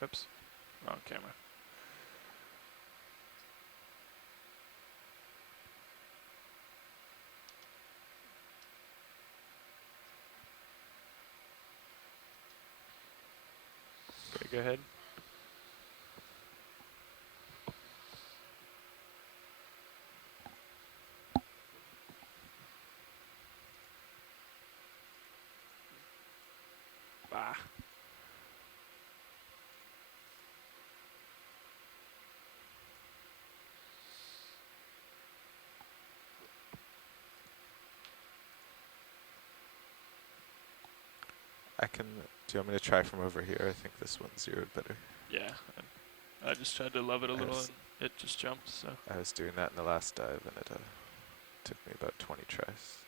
Oops, wrong camera. Okay, go ahead. Bah. I can, do you want me to try from over here? I think this one's zeroed better. Yeah, I just tried to love it a little was- and it just jumped, so. I was doing that in the last dive and it took me about 20 tries.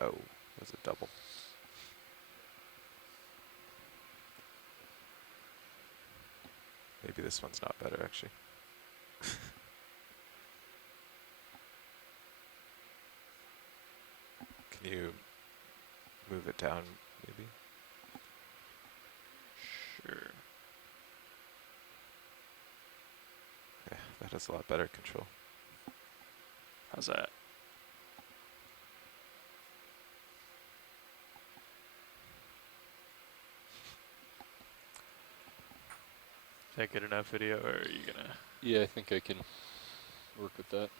Oh, it was a double. Maybe this one's not better actually. Can you move it down maybe? Sure. Yeah, that has a lot better control. How's that? Is that good enough video, or are you gonna? Yeah, I think I can work with that.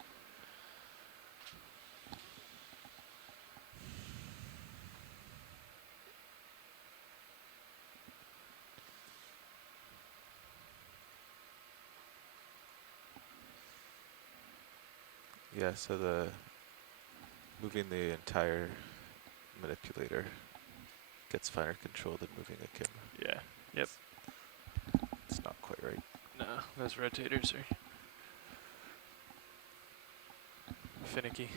Yeah, so moving the entire manipulator gets finer control than moving a Kim. Yeah. Yep. It's not quite right. No, those rotators are finicky.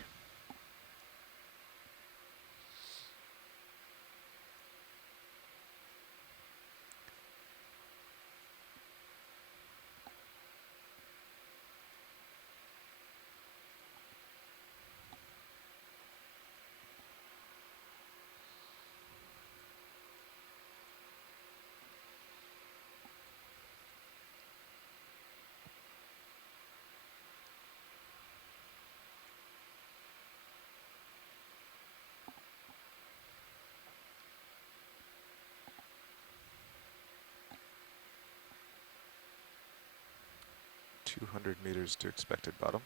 .200 meters to expected bottom.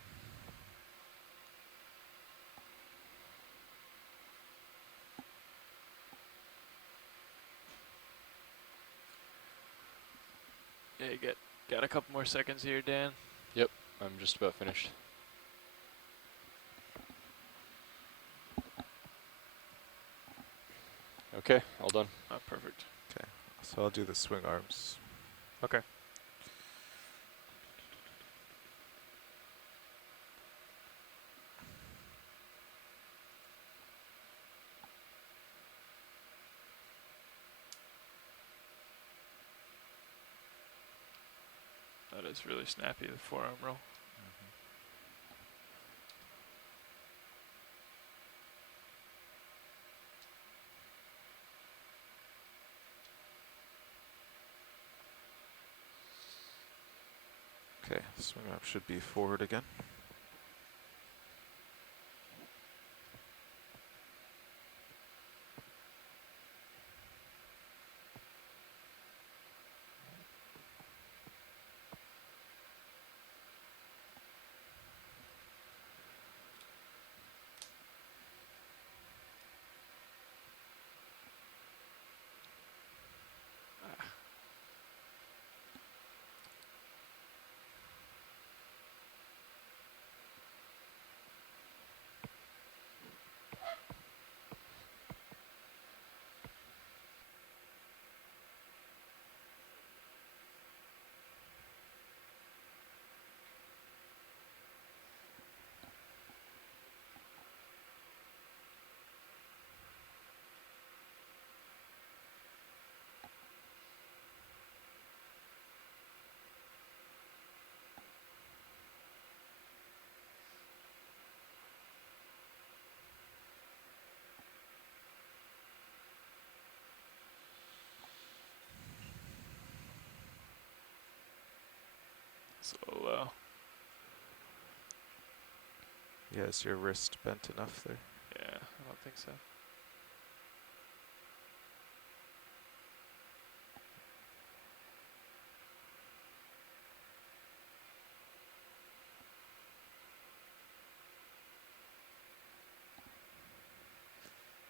Yeah, you got a couple more seconds here, Dan. Yep, I'm just about finished. Okay, all done. Oh, perfect. Okay, so I'll do the swing arms. Okay. That is really snappy, the forearm roll. Okay, swing arm should be forward again. It's a little low. Yeah, is your wrist bent enough there? Yeah, I don't think so.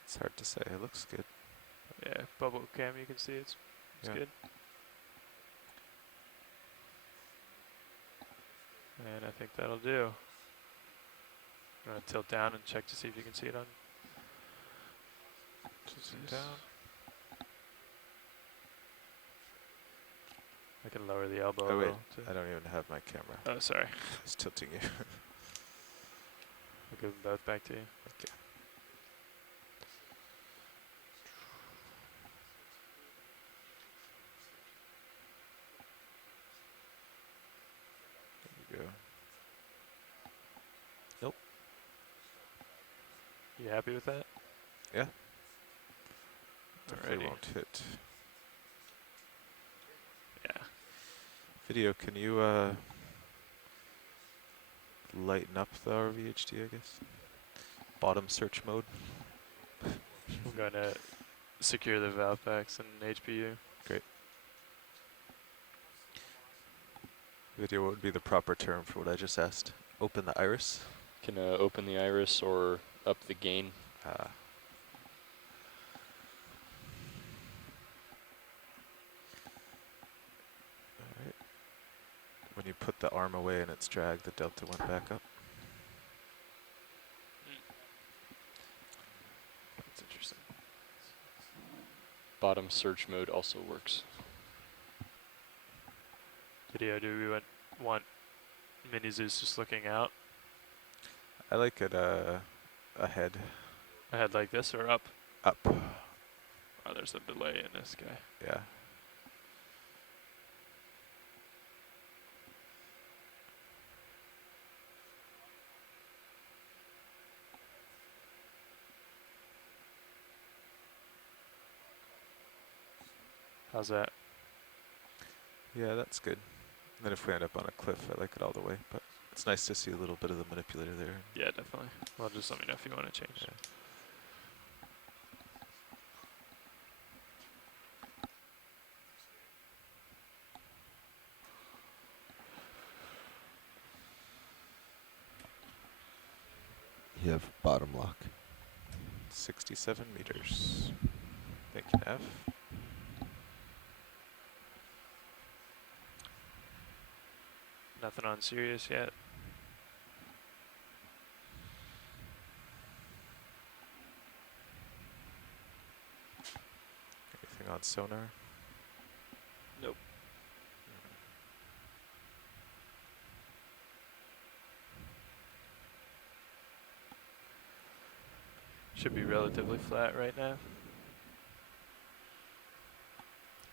It's hard to say. It looks good. Yeah, bubble cam, you can see it's Yeah. good. And I think that'll do. I'm gonna tilt down and check to see if you can see it on. Tilting down. I can lower the elbow a Oh wait, little. I don't even have my camera. Oh, sorry. It's tilting you. I'll give them both back to you. Okay. There you go. You happy with that? Yeah. Definitely Alrighty. won't hit. Yeah. Video, can you lighten up the RVHD, I guess? Bottom search mode. I'm going to secure the valve packs and HPU. Video, what would be the proper term for what I just asked? Open the iris? Can open the iris or up the gain. Ah. Alright. When you put the arm away and it's dragged, the delta went back up. That's interesting. Bottom search mode also works. Video, do we want Mini Zeus just looking out? I like it ahead, Ahead like this or up? up. Oh, there's a delay in this guy. Yeah. How's that? Yeah, that's good. And then if we end up on a cliff, I like it all the way, but it's nice to see a little bit of the manipulator there. Yeah, definitely. Well, just let me know if you want to change. Yeah. You have bottom lock. 67 meters. Thank you, Nav. Nothing on Sirius yet. Anything on sonar? Nope. Should be relatively flat right now.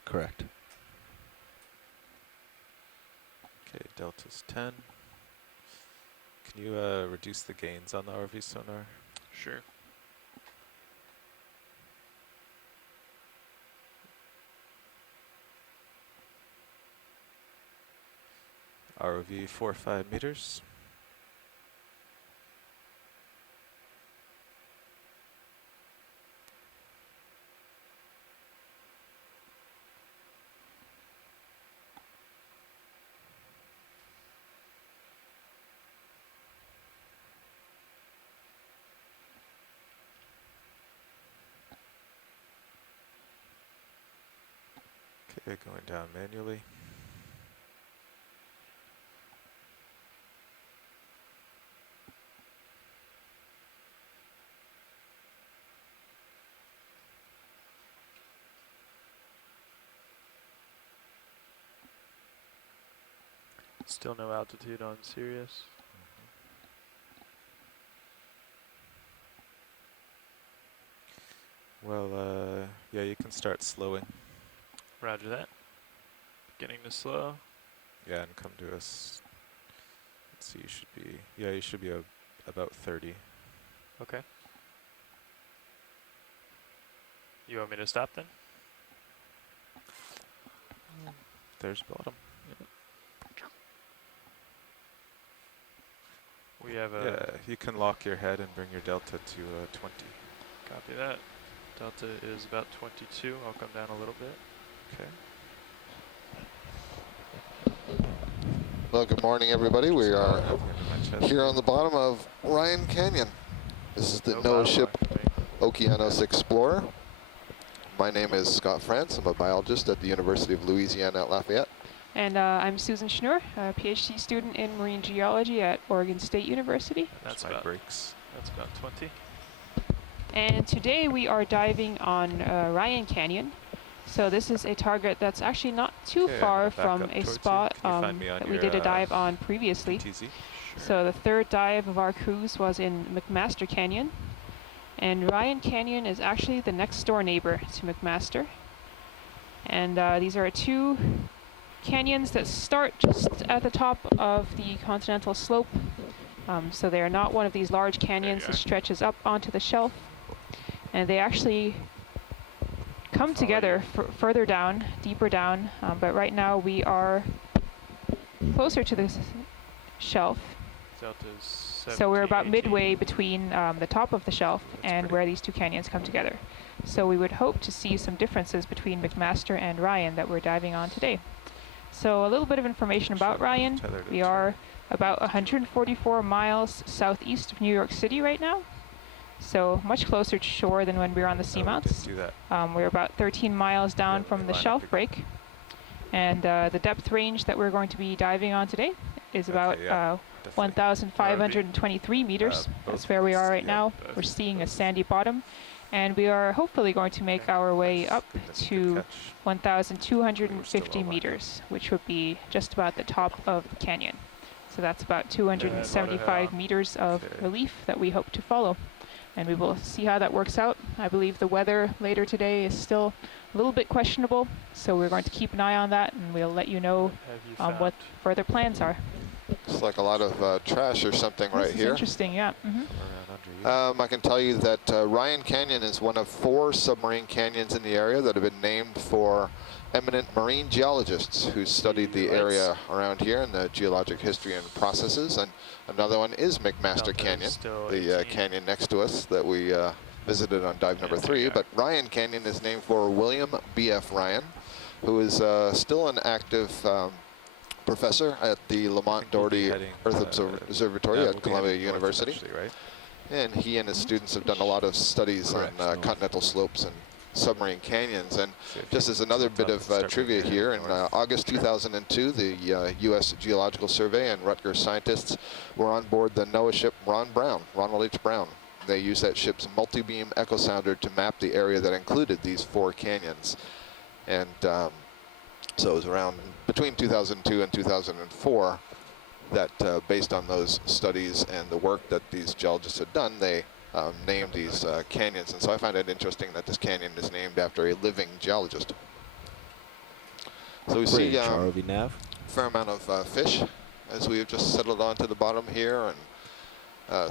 Correct. Okay, delta's 10. Can you reduce the gains on the RV sonar? Sure. ROV 4-5 meters. Okay, going down manually. Still no altitude on Sirius. Well, yeah, you can start slowing. Roger that. Beginning to slow. Yeah, and come to us. Let's see, you should be, yeah, you should be about 30. Okay. You want me to stop then? There's bottom. We have a Yeah, you can lock your head and bring your delta to 20. copy that. Delta is about 22. I'll come down a little bit. Okay. Well, good morning, everybody. We are Up into my chest. here on the bottom of Ryan Canyon. This is the No NOAA bottom ship lock for me. Okeanos Explorer. My name is Scott France. I'm a biologist at the University of Louisiana at Lafayette. And I'm Susan Schnur, a PhD student in marine geology at Oregon State University. That's my about brakes. that's about 20. And today we are diving on Ryan Canyon. So this is a target that's actually not too Okay, I'm far gonna back from up a towards you. spot Can you find me on that we your, did a dive on previously. TZ? So the third dive of our cruise was in McMaster Canyon. And Ryan Canyon is actually the next door neighbor to McMaster. And these are two canyons that start just at the top of the continental slope. So they are not one of these large canyons that stretches up onto the shelf. And they actually come together further down, deeper down. But right now we are closer to the shelf. Delta's So we're about 17, 18. midway between the top of the shelf and where these two canyons come together. So we would hope to see some differences between McMaster and Ryan that we're diving on today. So a little bit of information about Ryan. We are about 144 miles southeast of New York City right now. So much closer to shore than when we were on the seamounts. Do that. We're about 13 miles down Yeah, from the line up shelf your- break. And the depth range that we're going to be diving on today is about Okay, yeah, definitely. 1,523 meters. That's both where we are right yeah, now. both, We're seeing a sandy bottom. And we are hopefully going to make our way up Then you could to catch. 1,250 all lined up. meters, which would be just about the top of the canyon. So that's about Yeah, 275 meters of Okay. relief that we hope to follow. And we will see how that works out. I believe the weather later today is still a little bit questionable, so we're going to keep an eye on that, and we'll let you know Have you found what further plans are. It's like a lot of trash or something right This is here. interesting, yeah. Around under you. I can tell you that Ryan Canyon is one of 4 submarine canyons in the area that have been named for eminent marine geologists who studied the area around here and the geologic history and processes. And another one is McMaster Delta is Canyon, still the 18. canyon next to us that we visited on dive number 3. But Ryan Canyon is named for William B.F. Ryan, who is still an active professor at the Lamont We'll be Doherty heading, Earth yeah, Observatory we'll at be Columbia heading north University. eventually, right? And he and his students have done a lot of studies Correct, on north. continental slopes and submarine canyons. And So if just you as another bit tilt of up and start trivia moving here, in north. August 2002, the U.S. Geological Survey and Rutgers scientists were on board the NOAA ship Ronald H. Brown. They used that ship's multi-beam echo sounder to map the area that included these 4 canyons. And so it was around between 2002 and 2004 that based on those studies and the work that these geologists had done, they named these canyons. And so I find it interesting that this canyon is named after a living geologist. So we see Bridge, a ROV nav. fair amount of fish as we have just settled onto the bottom here, and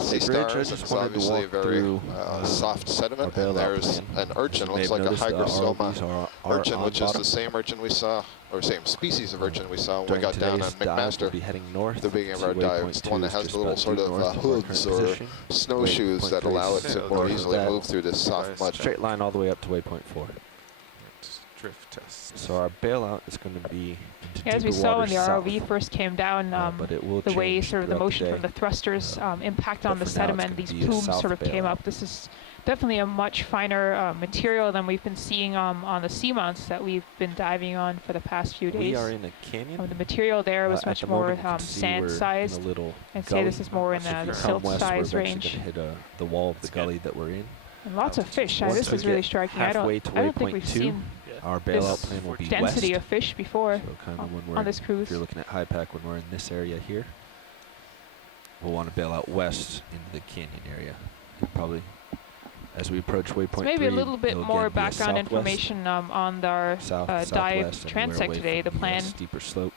sea Hey, Bridge, I stars. just It's wanted to obviously a walk very through, soft sediment, our and bailout there's plan. an urchin, You may looks have like a noticed the hygrosoma ROVs are urchin, on which is bottom. the same urchin we saw, or same species of urchin we saw when we During got down on today's dive, we'll McMaster. be heading north. At the beginning of to our dive, waypoint it's the one 2 that is has just the little about sort due of north of our hooves current or position. snowshoes Waypoint that 3 allow is it to north more of easily that. move through this soft Nice mud. check. Straight line all the way up to waypoint 4. Just drift test. So our bailout is going to be into As we deeper saw when the water ROV south. first came down, But it will the way change sort of the throughout motion day. from the thrusters impact but on the for now it's sediment, gonna these be a plumes south sort of came bailout. up. This is definitely a much finer material than we've been seeing on the seamounts that we've been diving on for the past few days. We are in a canyon. The material there was At much the more moment, you can see sand we're in a sized. little I'd say gully. this is more in So if you the come silt west, size we're range. eventually going to hit the wall of the That's good. gully that we're in. And lots of fish. Once This we is really get striking. halfway to I don't think waypoint we've 2, seen our this bailout plan will be density west. of fish before So kind of when we're on this if cruise. you're looking at high pack, when we're in this area here, we'll want to bail out west into the canyon area. Probably as we approach waypoint So maybe 3, a little bit it'll more again be a background southwest, information on our south, dive southwest, and transect we're away today. The from plan steeper slope.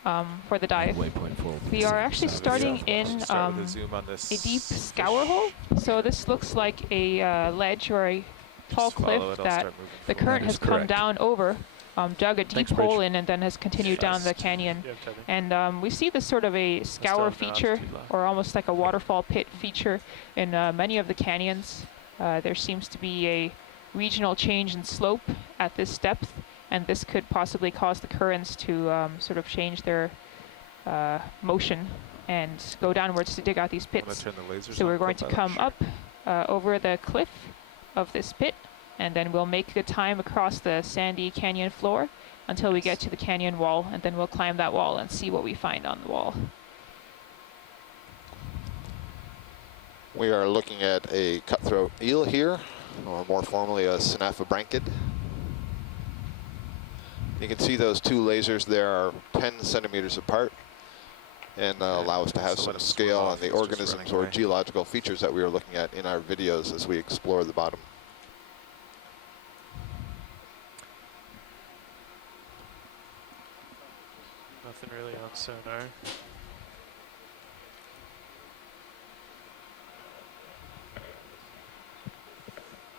for the dive. And waypoint 4 will be We the are same actually south. starting Start in with a zoom on this a deep fish. scour hole. So this looks like a ledge or a tall Just follow cliff it, I'll that start moving the forward. current That has is come correct. down over. dug a deep Thanks, hole Bridge. in and then has continued down the canyon. Yeah, Teddy. And we see this sort of a scour have no feature, altitude left. or almost like a waterfall pit feature in many of the canyons. There seems to be a regional change in slope at this depth, and this could possibly cause the currents to sort of change their motion and go downwards to dig out these I'm going pits. to turn the lasers So on we're going to co-pilot. come up over the cliff of this pit, and then we'll make good time across the sandy canyon floor until we get to the canyon wall, and then we'll climb that wall and see what we find on the wall. We are looking at a cutthroat eel here, or more formally a synaphobranchid. You can see those two lasers there are 10 centimeters apart, and allow us to have So some let him swim scale off, on the he's just organisms running or away. geological features that we are looking at in our videos as we explore the bottom. Nothing really on sonar.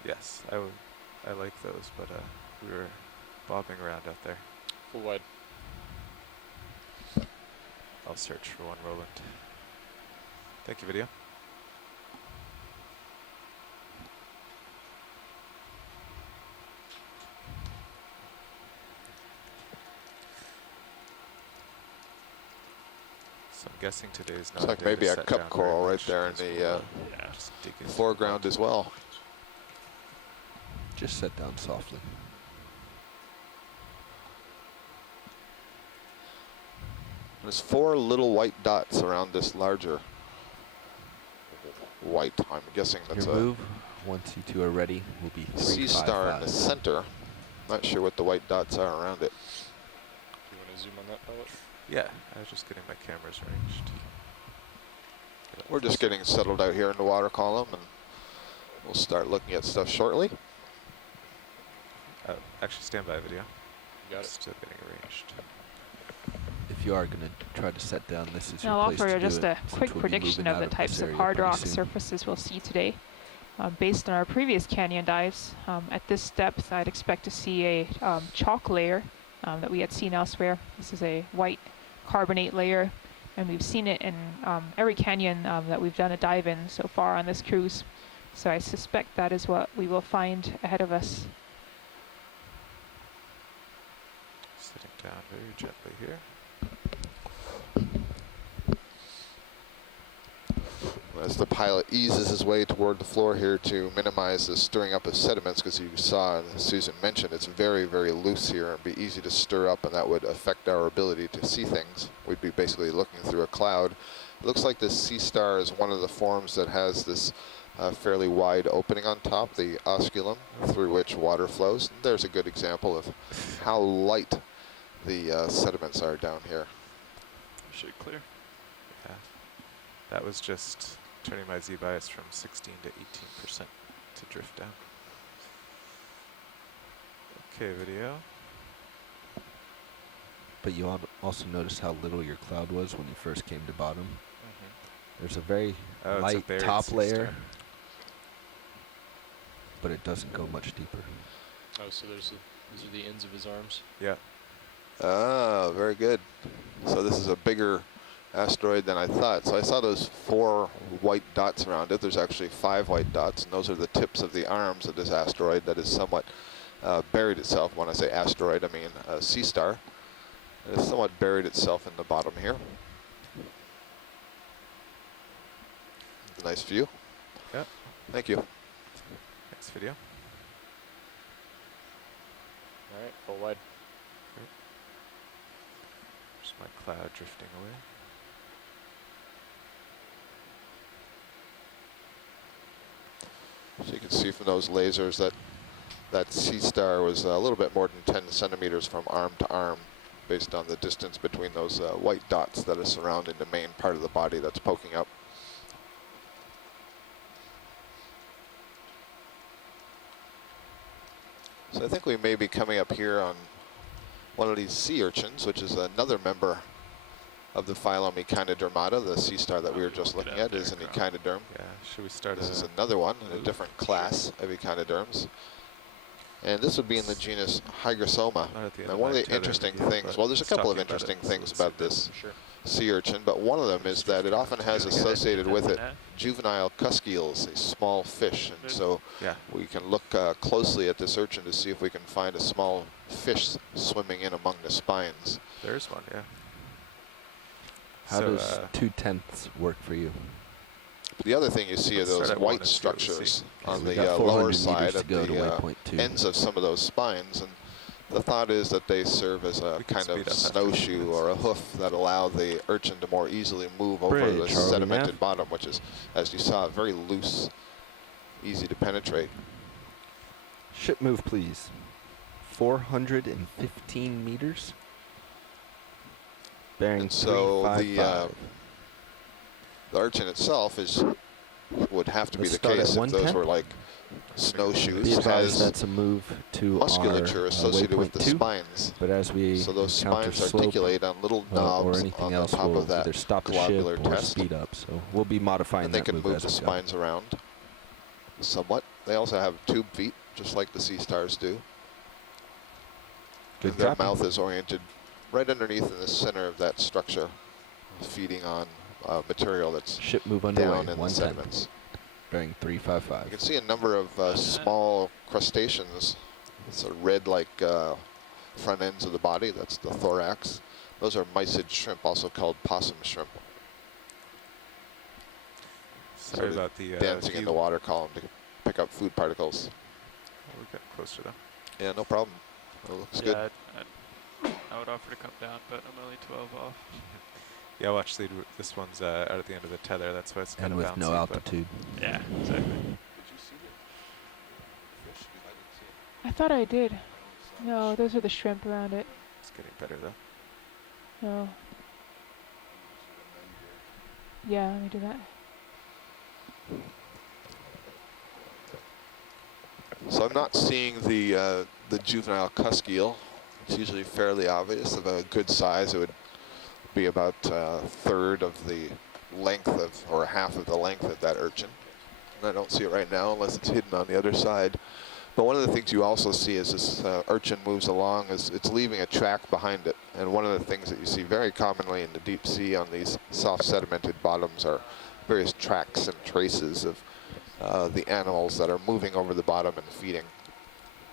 Yes, I like those, but we were bobbing around out there. Full wide. I'll search for one, Roland. Thank you, video. So I'm guessing today's not Looks like a day to maybe a set cup down coral very right much there in because the we'll, Yeah. just dig into the foreground as well. Just set down softly. There's 4 little white dots around this larger white. I'm guessing that's Your a move, once you two are ready, will be sea star in the 355. center. Not sure what the white dots are around it. Do you want to zoom on that pilot? Yeah, I was just getting my cameras ranged. Get up We're just closer. getting settled out here in the water column, and we'll start looking at stuff shortly. Actually, stand by, video. You got it. Still getting arranged. If you are going to try to set down, this is your I'll place to offer do just it, a since quick we'll be prediction moving of out the this types of area hard pretty rock soon. surfaces we'll see today. Based on our previous canyon dives, at this depth I'd expect to see a chalk layer that we had seen elsewhere. This is a white carbonate layer, and we've seen it in every canyon that we've done a dive in so far on this cruise. So I suspect that is what we will find ahead of us. Sitting down very gently here. As the pilot eases his way toward the floor here to minimize the stirring up of sediments, because you saw, and Susan mentioned, it's very, very loose here and be easy to stir up, and that would affect our ability to see things. We'd be basically looking through a cloud. It looks like this sea star is one of the forms that has this fairly wide opening on top, the osculum, through which water flows. And there's a good example of how light the sediments are down here. Should clear. Yeah. That was just turning my Z-bias from 16 to 18% to drift down. Okay, video. But you also notice how little your cloud was when you first came to bottom. There's a very Oh, it's a light buried top sea layer, star. but it doesn't go much deeper. Oh, so these are the ends of his arms. Yeah. Ah, very good. So this is a bigger asteroid than I thought. So I saw those 4 white dots around it. There's actually 5 white dots, and those are the tips of the arms of this asteroid that is somewhat buried itself. When I say asteroid, I mean a sea star. It has somewhat buried itself in the bottom here. Nice view. Yep. Thank you. Next video. All right, full wide. There's my cloud drifting away. So you can see from those lasers that that sea star was a little bit more than 10 centimeters from arm to arm, based on the distance between those white dots that are surrounding the main part of the body that's poking up. So I think we may be coming up here on one of these sea urchins, which is another member of the phylum Echinodermata. The sea star that we were just looking at is an echinoderm. Yeah, should we start This is a another one in a different class of echinoderms. And this would be in the genus Hygrosoma. Not at the end Now, of one of my the tether interesting video, things, but well, there's a it's couple of talking about interesting it, so things let's about see this Sure. sea urchin, but one of them is that it often has Okay, associated get with that it net. juvenile cusk-eels, a small fish. And Good. so Yeah. we can look closely at this urchin to see if we can find a small fish swimming in among the spines. There's one, yeah. How So, does 2/10 work for you? The other thing you see are Let's those start at 1 white and see what we see. structures on We the got lower 400 side meters to at go to the waypoint 2. ends of some of those spines. And the thought is that they serve as a We can kind speed of up after snowshoe 2 or a minutes. hoof that allow the urchin to more easily move over Bridge, the Charlie sedimented Nav. bottom, which is, as you saw, very loose, easy to penetrate. Ship move, please. 415 meters. Bearing And so 355. the urchin itself would have to be Let's the start at case if those 110. were like Be snowshoes. advised Has that's a move to musculature our, associated with waypoint the 2. spines. But as we So those encounter spines slope articulate on little or knobs anything on the else, top we'll of that either stop the globular ship or test. speed up. So we'll be modifying And they that can move move as the we go. spines around somewhat. They also have tube feet, just like the sea stars do. Good And their copy. mouth is oriented right underneath in the center of that structure, feeding on material that's Ship move underway. down in the 110. sediments. Bearing You 355. can see a number of small crustaceans. It's a red like front ends of the body. That's the thorax. Those are mysid shrimp, also called possum shrimp. Sorry So about the dancing in the water column to pick up food particles. We're getting closer though. Yeah, no problem. It looks good. Yeah, I would offer to come down, but I'm only 12 off. Yeah, watch this one's out at the end of the tether. That's why it's kind And of with bouncy. no but altitude. Yeah, exactly. I thought I did. No, those are the shrimp around it. it's getting better though. No. Yeah, let me do that. So I'm not seeing the juvenile cusk eel. It's usually fairly obvious. Of a good size, it would be about a third of the length of, or half of the length of that urchin. And I don't see it right now unless it's hidden on the other side. But one of the things you also see as this urchin moves along is it's leaving a track behind it. And one of the things that you see very commonly in the deep sea on these soft sedimented bottoms are various tracks and traces of the animals that are moving over the bottom and feeding.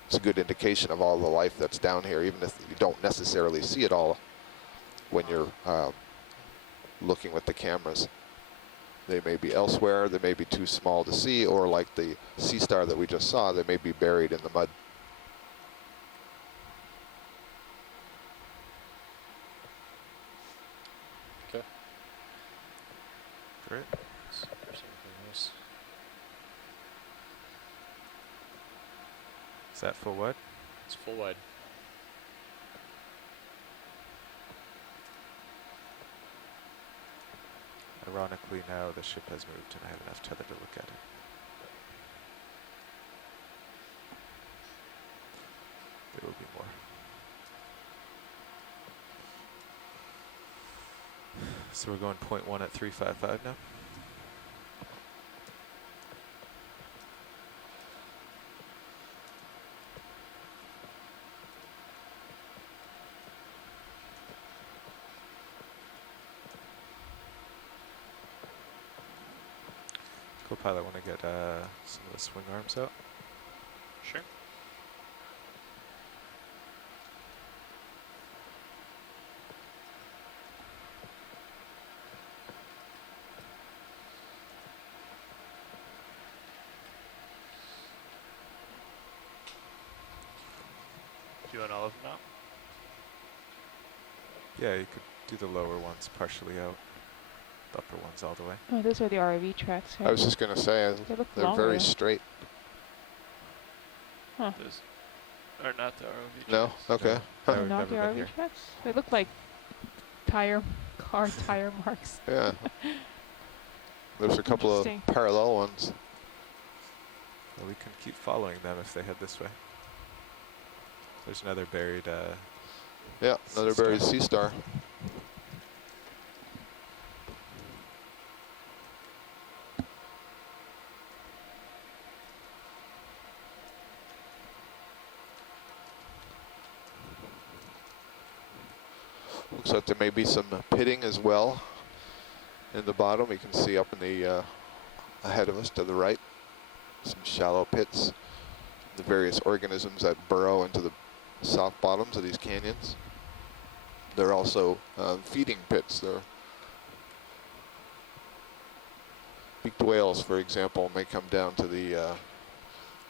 It's a good indication of all the life that's down here, even if you don't necessarily see it all when you're looking with the cameras. They may be elsewhere, they may be too small to see, or like the sea star that we just saw, they may be buried in the mud. Okay. Great. There's something else. Is that full what? It's full wide. Ironically, now the ship has moved and I have enough tether to look at it. There will be more. So we're going 0.1 at 355 now. Co-pilot, want to get some of the swing arms out? Sure. Do you want all of them out? Yeah, you could do the lower ones partially out, the upper ones all the way. Oh, those are the ROV tracks, right? I was just going to say, They look they're longer. very straight. Huh. Those are not the ROV No? tracks. Okay. No, They're we've not never the been ROV here. tracks? They look like car tire marks. Yeah. There's a couple of Interesting. parallel ones. Well, we can keep following them if they head this way. There's another buried. Yeah, another Sea buried star. sea star. looks like there may be some pitting as well in the bottom. You can see up in the ahead of us to the right, some shallow pits, the various organisms that burrow into the soft bottoms of these canyons. They're also feeding pits. They're beaked whales, for example, may come down to the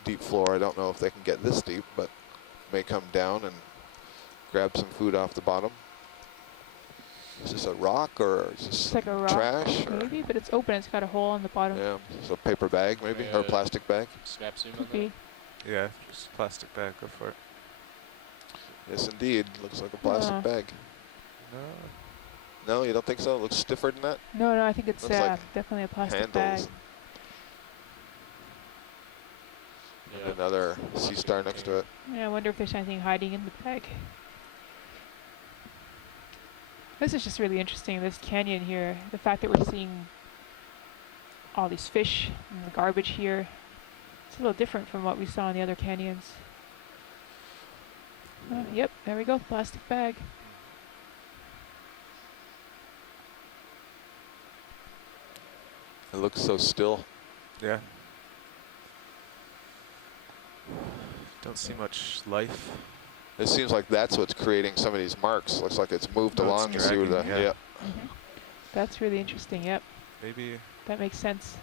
deep floor. I don't know if they can get this deep, but may come down and grab some food off the bottom. Is this a rock or is this It's like a rock, trash? maybe, but it's open. It's got a hole on the bottom. Yeah, it's a paper bag maybe, or a plastic bag. Snap zoom on Could that. be. Yeah, just plastic bag, go for it. Yes, indeed. Looks like a plastic bag. No. No, you don't think so? It looks stiffer than that? No, I think it's Looks like definitely a plastic Handles. bag. And another sea star next to it. Yeah, I wonder if there's anything hiding in the bag. This is just really interesting, this canyon here. The fact that we're seeing all these fish and the garbage here. It's a little different from what we saw in the other canyons. Yep, there we go, plastic bag. It looks so still. Yeah. Don't see much life. It seems like that's what's creating some of these marks. Looks like it's moved Oh, it's along. You see where the, dragging, yeah. That's really interesting, yep. Maybe. That makes sense.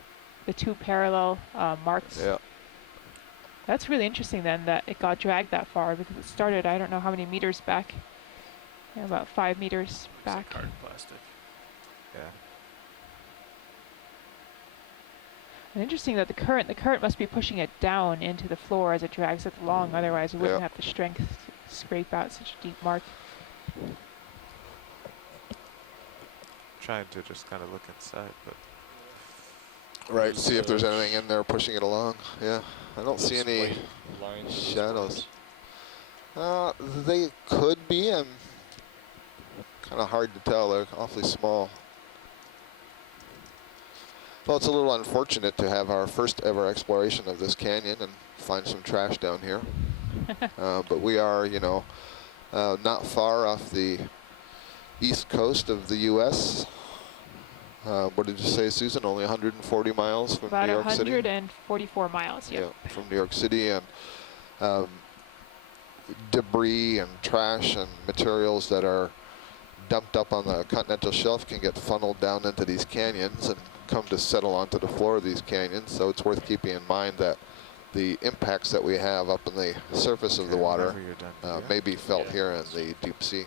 The two parallel marks. Yeah. That's really interesting then that it got dragged that far because it started, I don't know how many meters back. Yeah, about 5 meters Looks back. like hard plastic. Yeah. And interesting that the current must be pushing it down into the floor as it drags it along, otherwise it wouldn't Yeah. have the strength to scrape out such a deep mark. Trying to just kind of look inside, but Right, see if there's anything in there pushing it along. Yeah, I don't see Those any white lines, those shadows. bars. They could be. I'm kind of hard to tell. They're awfully small. Well, it's a little unfortunate to have our first ever exploration of this canyon and find some trash down here. But we are, you know, not far off the east coast of the U.S. What did you say, Susan? Only 140 miles from About New York City? 144 miles, yep. Yeah, from New York City, and debris and trash and materials that are dumped up on the continental shelf can get funneled down into these canyons and come to settle onto the floor of these canyons. So it's worth keeping in mind that the impacts that we have up in the surface of the water whenever you're done, yeah. may be felt Yeah. here in the deep sea.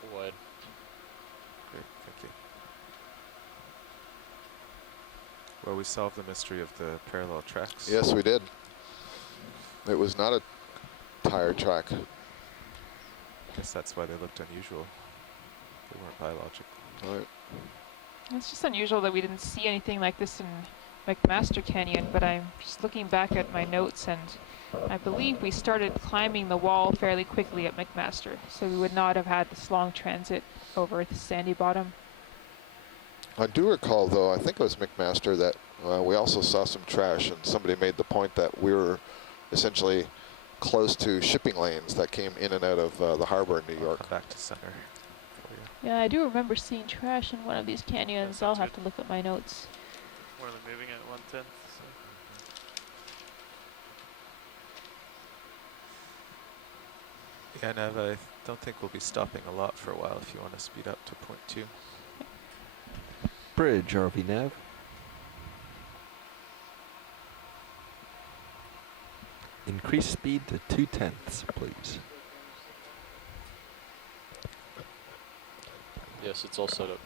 Full wide. Great, thank you. Well, we solved the mystery of the parallel tracks. Yes, we did. It was not a tire track. Guess that's why they looked unusual. They weren't biological. Right. It's just unusual that we didn't see anything like this in McMaster Canyon, but I'm just looking back at my notes and I believe we started climbing the wall fairly quickly at McMaster, so we would not have had this long transit over the sandy bottom. I do recall, though, I think it was McMaster, that we also saw some trash, and somebody made the point that we were essentially close to shipping lanes that came in and out of the harbor in New York. Come back to center for you. Yeah, I do remember seeing trash in one of these canyons. That I'll sounds have good. to look at my notes. We're only moving at 1/10. So. Yeah, Nev, I don't think we'll be stopping a lot for a while if you want to speed up to point 2. Bridge, RV nav. Increase speed to 2/10, please. Yes, it's all set up.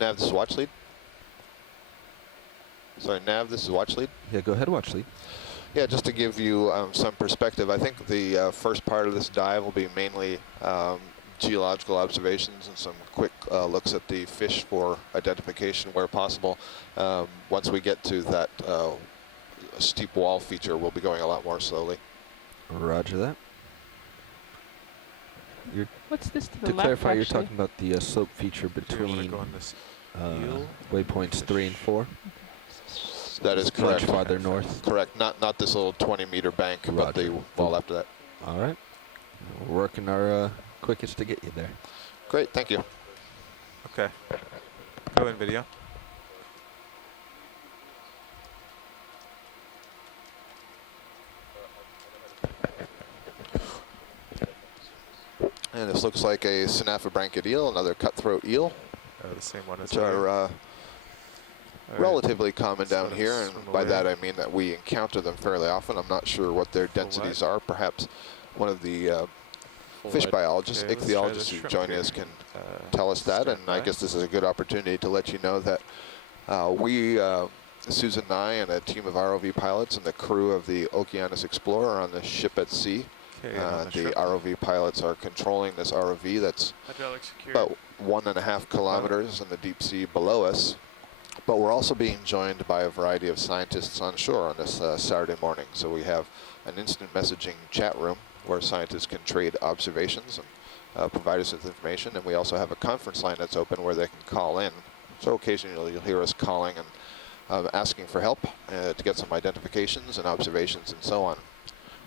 Nav, this is watch lead. Sorry, Nav, this is watch lead. Yeah, go ahead, watch lead. Yeah, just to give you some perspective, I think the first part of this dive will be mainly geological observations and some quick looks at the fish for identification where possible. Once we get to that steep wall feature, we'll be going a lot more slowly. Roger that. What's this to the To left, clarify, you're actually? talking about the slope feature Do you want to between go on this uh, eel? waypoints 3 and 4. That is Much correct. farther north. Correct. Not this little 20-meter bank, but the Roger. wall after that. All right. We're working our quickest to get you there. Great. Thank you. Okay. Go in video. And this looks like a synaphobranchid eel, another cutthroat eel, The same one as which are All right. relatively common So down here, and swim by away. that I mean that we encounter them fairly often. I'm not sure what their densities are. Perhaps one of the Full fish red. biologists, Okay, let's try ichthyologists the who shrimp join here. us can tell us that, Stand and I by. guess this is a good opportunity to let you know that Susan and I and a team of ROV pilots and the crew of the Okeanos Explorer are on the ship at sea. Okay, and on The shrimp. ROV pilots are controlling this ROV that's Hydraulic security. about 1.5 kilometers in the deep sea below us. But we're also being joined by a variety of scientists on shore on this Saturday morning. So we have an instant messaging chat room where scientists can trade observations and provide us with information. And we also have a conference line that's open where they can call in. So occasionally you'll hear us calling and asking for help to get some identifications and observations and so on.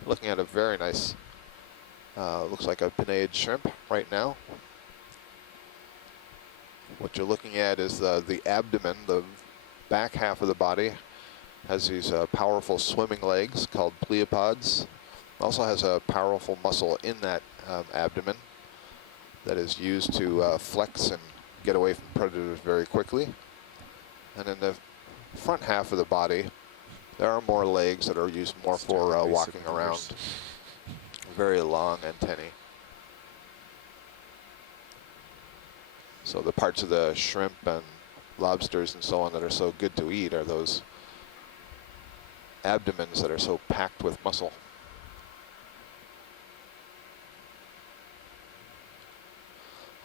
Looking at a very nice, looks like a pinnate shrimp right now. What you're looking at is the abdomen, the back half of the body, has these powerful swimming legs called pleopods. Also has a powerful muscle in that abdomen that is used to flex and get away from predators very quickly. And in the front half of the body, there are more legs that are used more for walking around. Very long antennae. So the parts of the shrimp and lobsters and so on that are so good to eat are those abdomens that are so packed with muscle.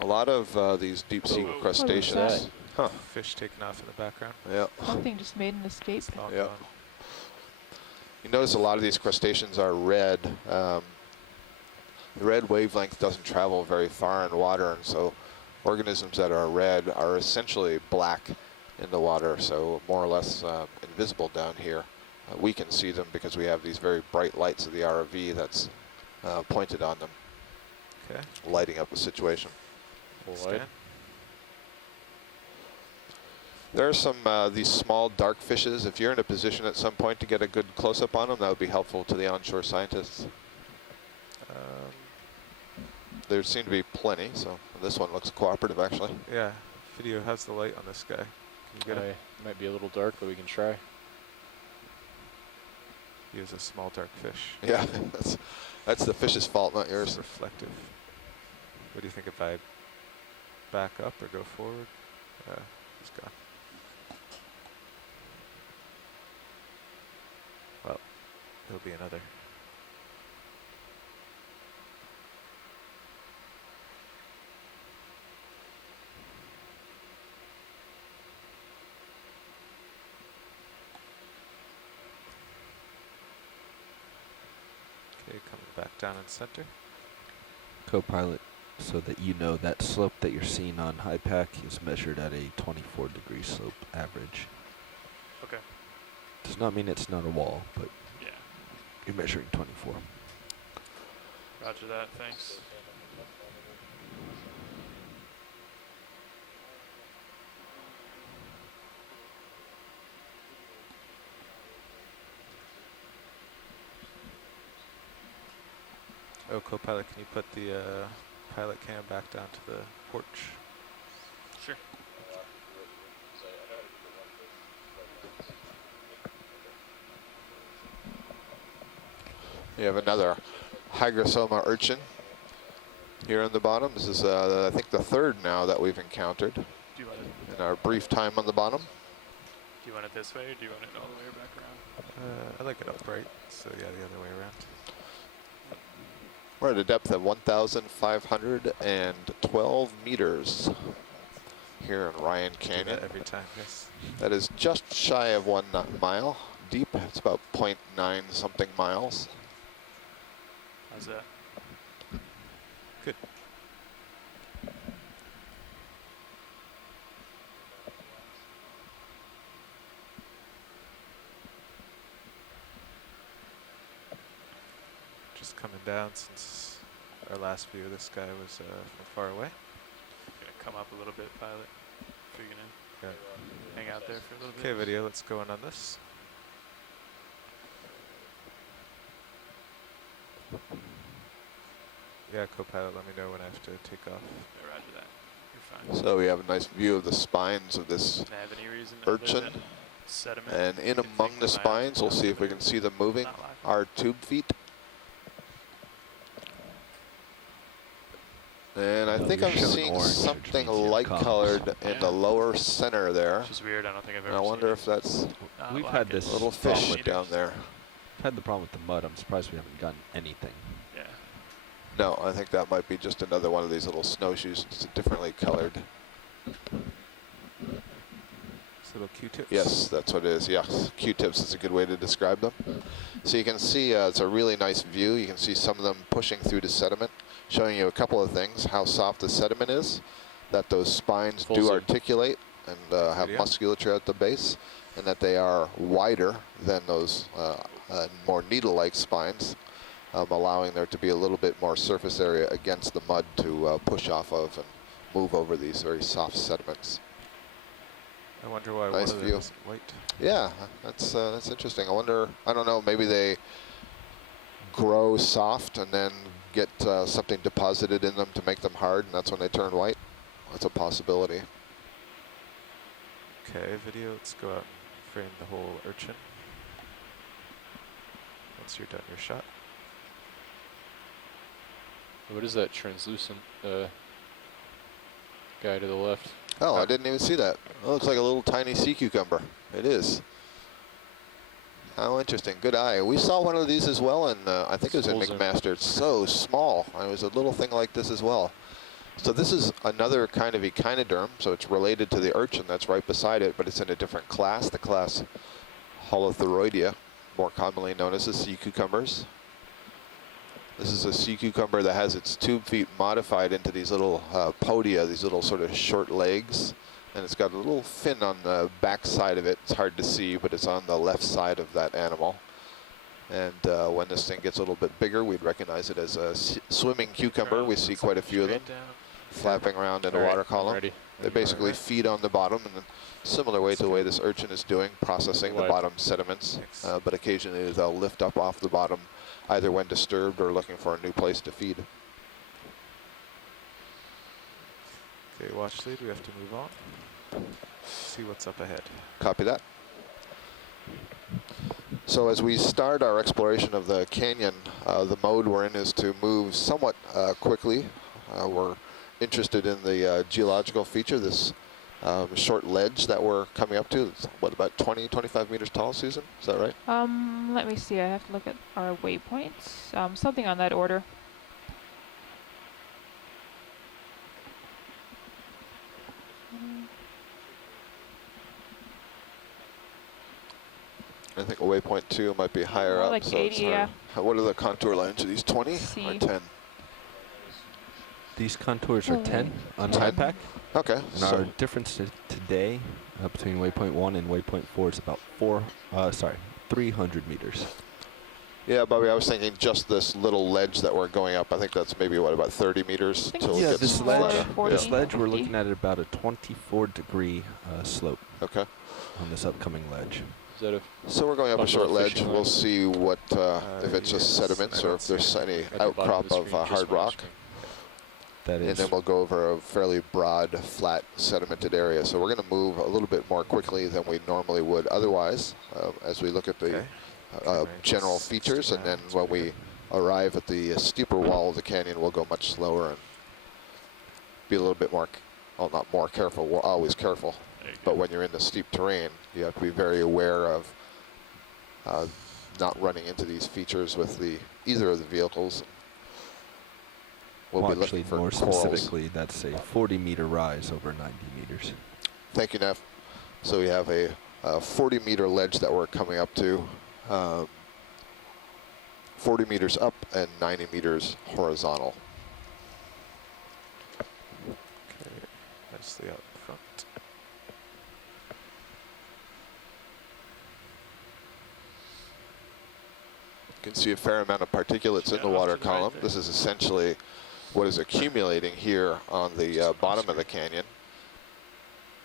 A lot of these deep sea Oh, crustaceans. Huh. Fish taken off in the background. Yeah. Something just made an escape. It's all Yeah. gone. You notice a lot of these crustaceans are red. The red wavelength doesn't travel very far in water, and so organisms that are red are essentially black in the water, so more or less invisible down here. We can see them because we have these very bright lights of the ROV that's pointed on them, Okay. lighting up the situation. Full Stand. wide. There are some these small dark fishes. If you're in a position at some point to get a good close-up on them, that would be helpful to the onshore scientists. There seem to be plenty, so this one looks cooperative actually. Yeah. Video has the light on this guy. Can you get him? Might be a little dark, but we can try. He is a small dark fish. Yeah, that's the fish's fault, not It's yours. reflective. What do you think if I back up or go forward? He's gone. Well, there'll be another. Okay, coming back down in center. Co-pilot, so that you know that slope that you're seeing on high pack is measured at a 24-degree slope average. Okay. Does not mean it's not a wall, but Yeah. you're measuring 24. Roger that. Thanks. Oh, co-pilot, can you put the pilot cam back down to the porch? Sure. You have another hygrosoma urchin here on the bottom. This is, I think, the third now that we've encountered Do you want it? in our brief time on the bottom. Do you want it this way, or do you want it all the way back around? I like it upright, so yeah, the other way around. We're at a depth of 1,512 meters here in Ryan Do Canyon. that every time, yes. That is just shy of 1 mile deep. It's about 0.9 something miles. How's that? Good. coming down since our last view of this guy was from far away. Gonna come up a little bit, pilot. If you're gonna hang out there for a little bit. Okay, video, let's go in on this. Yeah, co-pilot, let me know when I have to take off. Yeah, roger that. You're fine. So we have a nice view of the spines of this Didn't have any reason urchin. other than sediment. And in You can among think the we might have to spines, we'll come see to if we the- can see them moving. not live. Our tube feet. And I Oh, think you're I'm showing seeing orange, which something means you have light columns. colored in Yeah. the lower center there. Which is weird. I don't think I've ever And I seen wonder it. if that's We've Well, had I this guess a little problem fish with down there. I've had the problem with the mud. I'm surprised we haven't gotten anything. Yeah. No, I think that might be just another one of these little snowshoes. It's differently colored. These little Q-tips. Yes, that's what it is. Yes, Q-tips is a good way to describe them. So you can see it's a really nice view. You can see some of them pushing through the sediment, showing you a couple of things: how soft the sediment is, that those spines Full do zoom. articulate and have Video. musculature at the base, and that they are wider than those more needle-like spines, allowing there to be a little bit more surface area against the mud to push off of and move over these very soft sediments. I wonder why Nice one of them view. isn't white. Yeah, that's interesting. I wonder, I don't know, maybe they grow soft and then get something deposited in them to make them hard, and that's when they turn white. That's a possibility. Okay, video, let's go out and frame the whole urchin. Once you're done your shot. What is that translucent guy to the left? Oh, I didn't even see that. It looks like a little tiny sea cucumber. It is. How interesting. Good eye. We saw one of these as well, and I think it was in Full zoom. McMaster. It's so small. It was a little thing like this as well. So this is another kind of Echinoderm, so it's related to the urchin that's right beside it, but it's in a different class, the class Holothroidia, more commonly known as the sea cucumbers. This is a sea cucumber that has its tube feet modified into these little podia, these little sort of short legs. And it's got a little fin on the back side of it. It's hard to see, but it's on the left side of that animal. And when this thing gets a little bit bigger, we'd recognize it as a swimming cucumber. We see quite a few of them Straight down. flapping around in a Alright, water I'm column. ready. They basically feed on the bottom in a similar way to the way this urchin is doing, processing the Wide. bottom sediments. Thanks. But occasionally they'll lift up off the bottom, either when disturbed or looking for a new place to feed. Okay, watch lead, we have to move on. See what's up ahead. Copy that. So as we start our exploration of the canyon, the mode we're in is to move somewhat quickly. We're interested in the geological feature, this short ledge that we're coming up to. It's, what, about 20, 25 meters tall, Susan? Is that right? Let me see. I have to look at our waypoints. Something on that order. I think waypoint 2 might be higher More up. like so 80, it's hard. yeah. What are the contour lines? Are these 20 or C. 10? These contours are 10 on 10? pack. Okay. And So our difference today between waypoint 1 and waypoint 4 is about 300 meters. yeah, Bobby, I was thinking just this little ledge that we're going up. I think that's maybe, what, about 30 meters I think till it's it Yeah, gets this flatter. ledge, 40, this ledge we're 50. looking at about a 24-degree slope Okay. on this upcoming ledge. Is that a So we're going up a Bunch of short ledge. fishing We'll lines. see what if it's just yes, sediments I or don't if there's see any at the bottom outcrop the of screen, just hard one rock. screen? That And is then we'll go over a fairly broad, flat, sedimented area. So we're going to move a little bit more quickly than we normally would otherwise as we look at the Okay. general Let's features. stick And then around. when we arrive at the steeper wall of the canyon, we'll go much slower and be a little bit more, well, not more careful. We're always careful. There you But go. when you're in the steep terrain, you have to be very aware of not running into these features with either of the vehicles. We'll well, be actually looking for more corals. specifically, that's a 40-meter rise over 90 meters. Thank you, Neff. So we have a 40-meter ledge that we're coming up to, 40 meters up and 90 meters horizontal. Okay, nicely out in front. can see a fair amount of particulates in the water column. This is essentially what is accumulating here on the bottom of the canyon.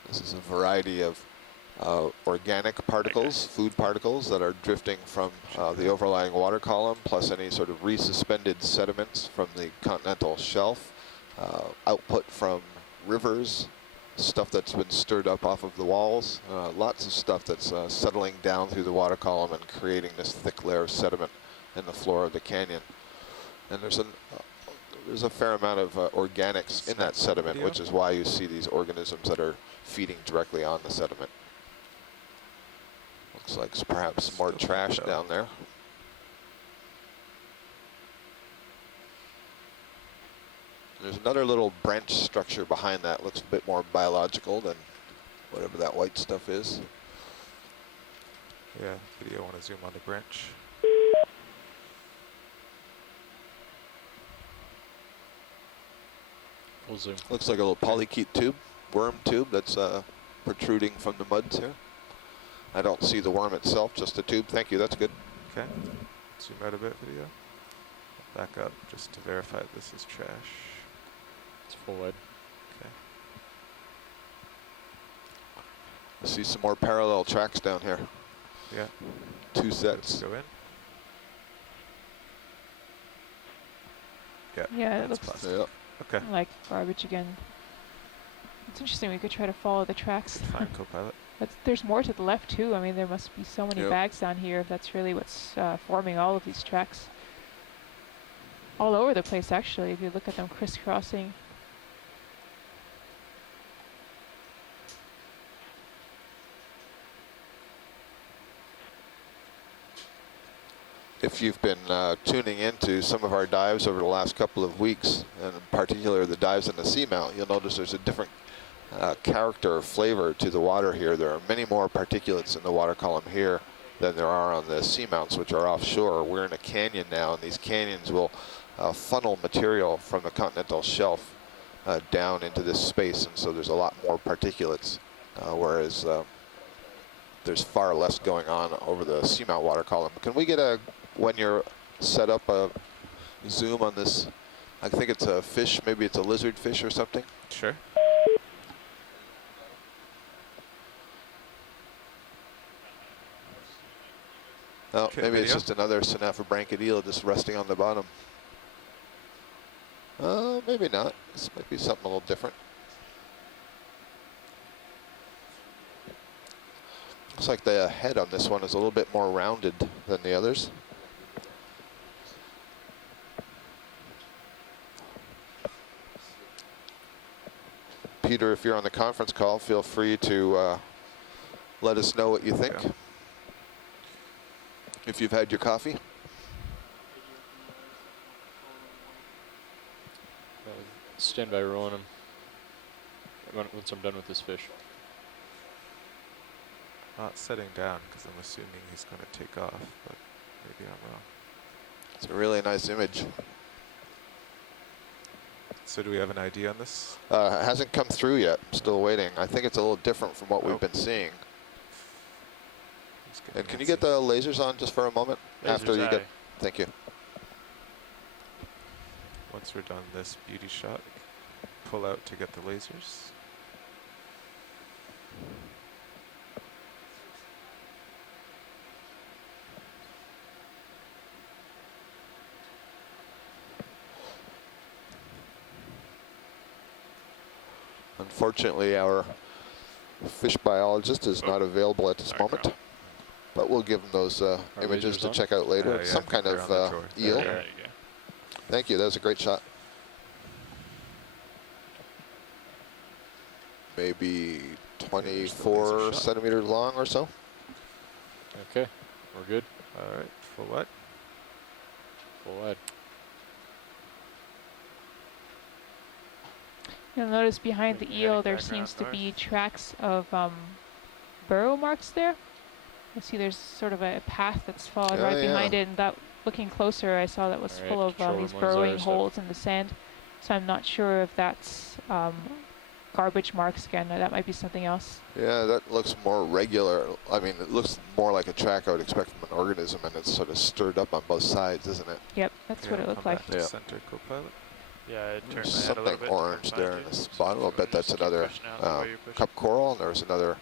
This is a variety of organic particles, food particles that are drifting from the overlying water column, plus any sort of resuspended sediments from the continental shelf, output from rivers, stuff that's been stirred up off of the walls, lots of stuff that's settling down through the water column and creating this thick layer of sediment in the floor of the canyon. And there's a fair amount of organics in that sediment, which is why you see these organisms that are feeding directly on the sediment. Looks like perhaps more trash down there. There's another little branch structure behind that. Looks a bit more biological than whatever that white stuff is. Yeah, video, want to zoom on the branch. Full zoom. Looks like a little polychaete tube, worm tube that's protruding from the muds here. I don't see the worm itself, just the tube. Thank you, that's good. Okay, zoom out a bit, video. Back up just to verify this is trash. It's full wide. Okay. I see some more parallel tracks down here. Yeah. 2 Let's sets. go in. Yeah. Yeah, it that's looks plastic. Yep. Okay. like garbage again. It's interesting. We could try to follow the tracks. Fine, co-pilot. But there's more to the left too. I mean, there must be so many Yep. bags down here if that's really what's forming all of these tracks. All over the place, actually, if you look at them crisscrossing. If you've been tuning into some of our dives over the last couple of weeks, and in particular the dives in the seamount, you'll notice there's a different character or flavor to the water here. There are many more particulates in the water column here than there are on the seamounts, which are offshore. We're in a canyon now, and these canyons will funnel material from the continental shelf down into this space, and so there's a lot more particulates, whereas there's far less going on over the seamount water column. Can we get a, when you're set up, a zoom on this? I think it's a fish, maybe it's a lizard fish or something. Sure. Oh, Okay, maybe it's video. just another synaphobranchid eel just resting on the bottom. Maybe not. This might be something a little different. Looks like the head on this one is a little bit more rounded than the others. Peter, if you're on the conference call, feel free to let us know what you think. Yeah. If you've had your coffee. Stand by rolling him once I'm done with this fish. Not setting down because I'm assuming he's going to take off, but maybe I'm wrong. It's a really nice image. So do we have an ID on this? It hasn't come through yet. I'm still waiting. I think it's a little different from what we've been seeing. Let's get And can you antsy. get the lasers on just for a moment? After you get. Thank you. Once we're done this beauty shot, pull out to get the lasers. Unfortunately, our fish biologist is not available at this Sorry, moment, Carl. but we'll give him those images lasers to on? check out later. Yeah, It's I some think kind they're of on the drawer. eel. There you go. Thank you. That was a great shot. Maybe There's the 24 laser shot. centimeters long or so. Okay, we're good. All right, for what? Full wide. You'll notice behind the Making eel any there background seems to noise? be tracks of burrow marks there. You see there's sort of a path that's followed Oh, right yeah. behind it, and that, looking closer, I saw that was Alright, full of control these room ones burrowing are, so- holes in the sand. So I'm not sure if that's garbage marks again. That might be something else. Yeah, that looks more regular. I mean, it looks more like a track I would expect from an organism, and it's sort of stirred up on both sides, isn't it? Yep, that's what it looked come like. back to Yeah. center, co-pilot. Yeah, it turned There's my head a little something bit. to orange find there you. in this So bottom. I'll if bet you just that's keep another pushing out the way you're pushing, cup coral, and there's another and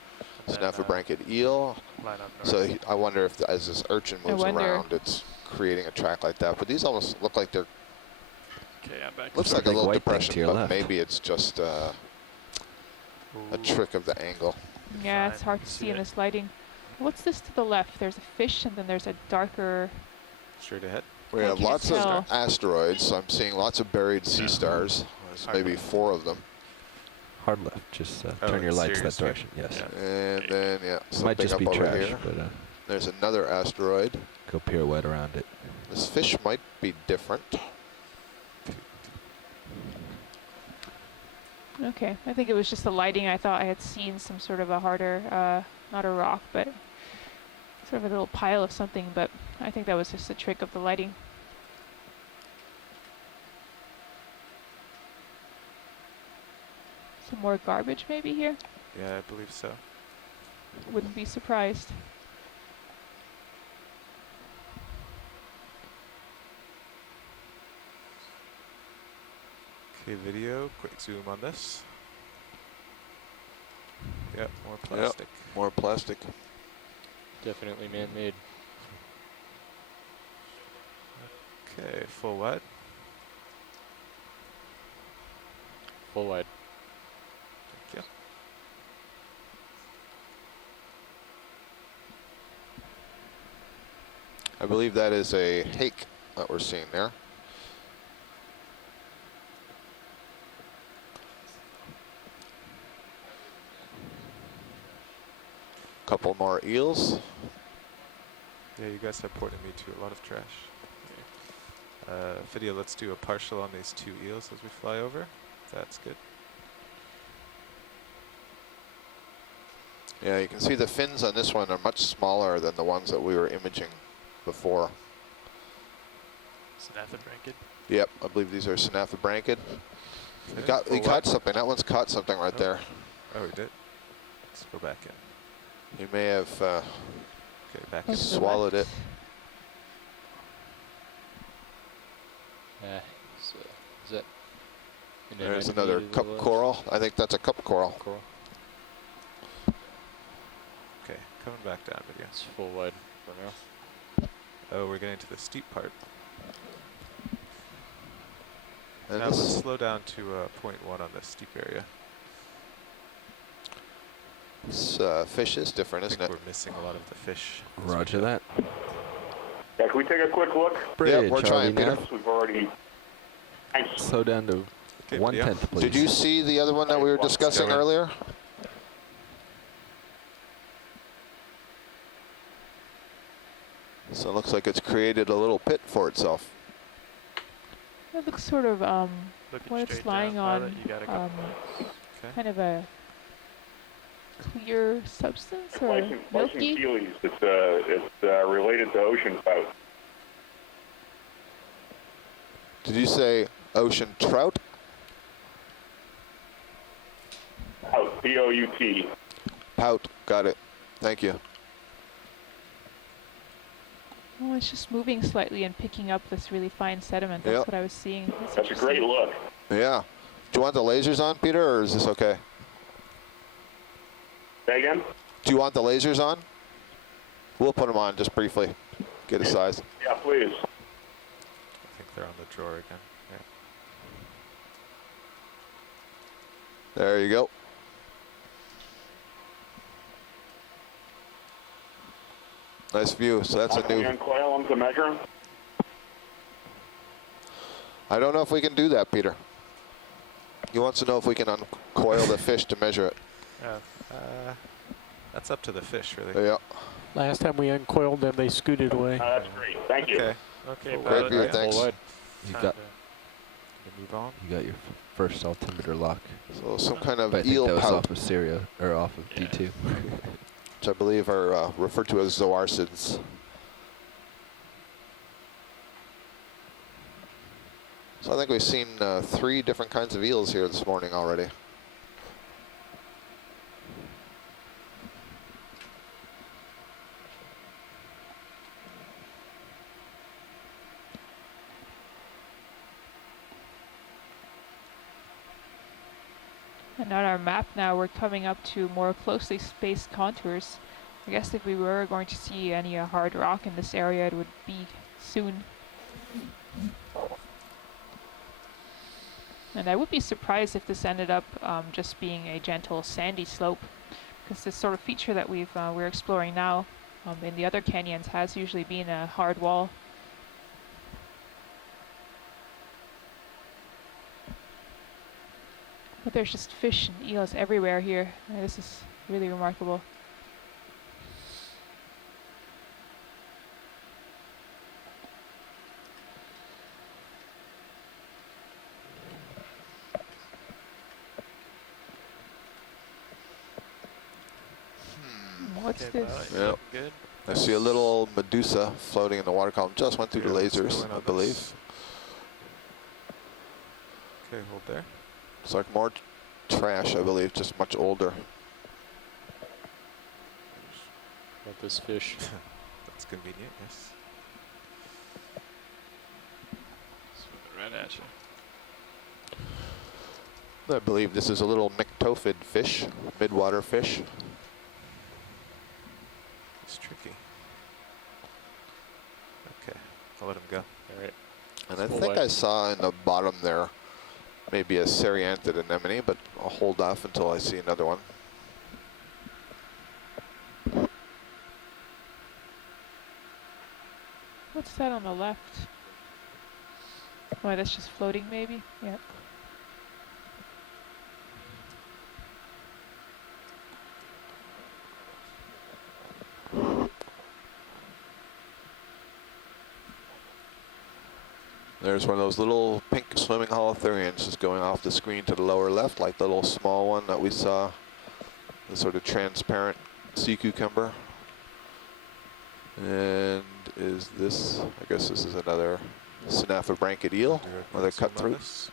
then, snaffle-branched eel. line up So north. I wonder if as this urchin moves wonder. around, it's creating a track like that. But these almost look like they're, Okay, I'm back. looks Sort like of a big little white thing to depression, your but left. maybe it's just a Ooh. trick of the angle. Yeah, Fine, it's hard you to see see in it. this lighting. What's this to the left? There's a fish, and then there's a darker. Straight ahead. We How have can you lots tell? of asteroids. So I'm seeing lots of buried sea stars. There's Hard maybe left. 4 of them. Hard left. Just Oh, turn your it's lights that serious here? direction. Yes. Yeah. And then, yeah, It might something just up be over trash, here. but There's another asteroid. go pirouette around it. This fish might be different. Okay, I think it was just the lighting. I thought I had seen some sort of a harder, not a rock, but sort of a little pile of something. But I think that was just a trick of the lighting. Some more garbage maybe here. Yeah, I believe so. Wouldn't be surprised. Okay, video. Quick zoom on this. Yep, more plastic. More plastic. Definitely man-made. Okay, full wide. Full wide. Thank you. I believe that is a hake that we're seeing there. Couple more eels. Yeah, you guys are pointing me to a lot of trash. Video, let's do a partial on these 2 eels as we fly over. That's good. Yeah, you can see the fins on this one are much smaller than the ones that we were imaging before. Snaffle-branched. Yep, I believe these are Snaffle-branched. He Okay, full caught wide. something. That one's caught something right Oh. there. Oh, we did. Let's go back in. He may have Okay, back in. Goes to the swallowed left. So, is that? an There's anemone another to the cup left? coral. I think that's a cup coral. Coral. Okay, coming back down video. It's full wide for now. Oh, we're getting to the steep part. And Now let's this, slow down to 0.1 on this steep area. this fish is different, I isn't think it? we're missing a lot of the fish. Roger that. Yeah, can we take a quick look? Bridge, we're Charlie trying, Peter. Nav. We've already. Thanks. Slow down to Okay, 1/10, please. Did you see the other one that we were discussing Go in. earlier? So it looks like it's created a little pit for itself. It looks sort of Looking what it's straight lying down. on. You got a couple Okay. Kind of a clear substance or Lichen milky. Keelys. It's related to ocean trout. Did you say ocean trout? Pout, P-O-U-T. Pout, got it. Thank you. Oh, it's just moving slightly and picking up this really fine sediment. That's Yep. what I was seeing. That's a great look. Yeah. Do you want the lasers on, Peter, or is this okay? Say again? Do you want the lasers on? We'll put them on just briefly. Get a size. Yeah, please. I think they're on the drawer again. Yeah. There you go. Nice view. So that's a Can we new. uncoil them to measure them? I don't know if we can do that, Peter. He wants to know if we can uncoil the fish to measure it. Yeah. That's up to the fish, really. Yeah. Last time we uncoiled them, they scooted away. That's great. Thank you. Okay, Okay, Full Great pilot. view, right? thanks. Full wide. You Time got to- gonna move on. you got your first altimeter lock. So some kind of But I think eel that was pout, off of Syria or off of Yeah. D2. which I believe are referred to as zoarcids. So I think we've seen 3 different kinds of eels here this morning already. And on our map now, we're coming up to more closely spaced contours. I guess if we were going to see any hard rock in this area, it would be soon. And I would be surprised if this ended up just being a gentle sandy slope, because this sort of feature that we're exploring now in the other canyons has usually been a hard wall. But there's just fish and eels everywhere here. This is really remarkable. What's Okay, this? Yep. Good. I see a little Medusa floating in the water column. Just went through the Yeah, what's lasers, going on I this? believe. Okay, hold there. It's like more trash, I believe, just much older. About this fish. That's convenient, yes. Swimming right at you. I believe this is a little nyctophid fish, midwater fish. It's tricky. Okay, I'll let him go. All right. And I Full think wide. I saw in the bottom there maybe a serianthid anemone, but I'll hold off until I see another one. What's that on the left? Oh, that's just floating maybe? Yep. There's one of those little pink swimming holothurians just going off the screen to the lower left, like the little small one that we saw, the sort of transparent sea cucumber. And is this, I guess this is another synaphobranchid eel, another Zoom on cutthroat. this.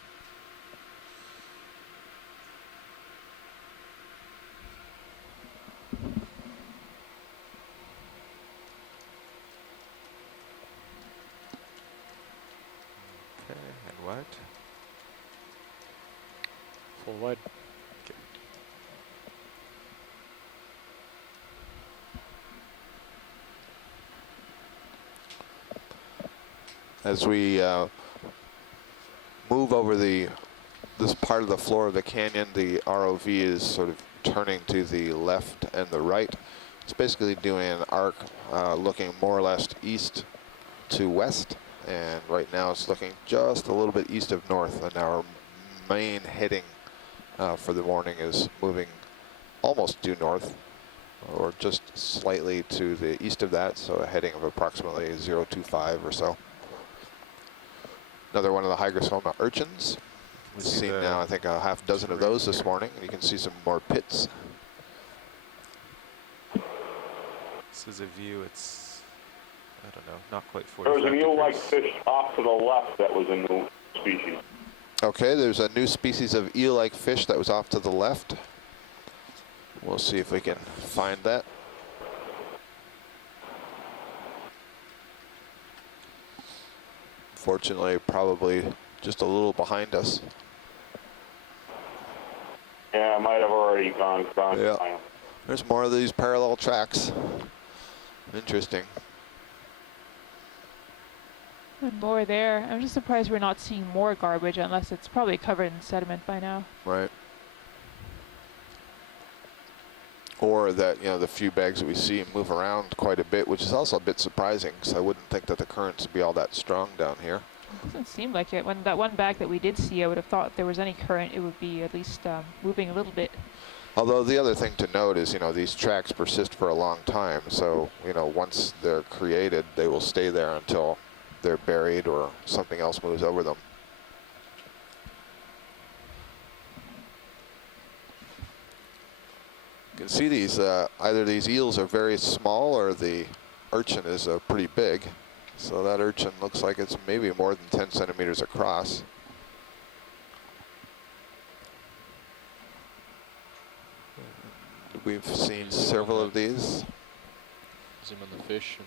Okay, and what? Full wide. As we move over this part of the floor of the canyon, the ROV is sort of turning to the left and the right. It's basically doing an arc looking more or less east to west, and right now it's looking just a little bit east of north, and our main heading for the morning is moving almost due north, or just slightly to the east of that, so a heading of approximately 025 or so. Another one of the hygrosoma urchins. We've See seen the now, I think, a half dozen of those this morning. You can see some more pits. This is a view, it's, I don't know, not quite There was 45 an eel-like degrees. fish off to the left that was a new species. Okay, there's a new species of eel-like fish that was off to the left. We'll see if we can find that. Fortunately, probably just a little behind us. Yeah, I might have already gone. Yeah. There's more of these parallel tracks. Interesting. And more there. I'm just surprised we're not seeing more garbage, unless it's probably covered in sediment by now. Right. Or that, you know, the few bags that we see move around quite a bit, which is also a bit surprising, because I wouldn't think that the currents would be all that strong down here. Doesn't seem like it. When that one bag that we did see, I would have thought if there was any current, it would be at least moving a little bit. Although the other thing to note is, you know, these tracks persist for a long time. So, you know, once they're created, they will stay there until they're buried or something else moves over them. You can see these, either these eels are very small or the urchin is pretty big. So that urchin looks like it's maybe more than 10 centimeters across. We've seen several of these. Zoom on the fish and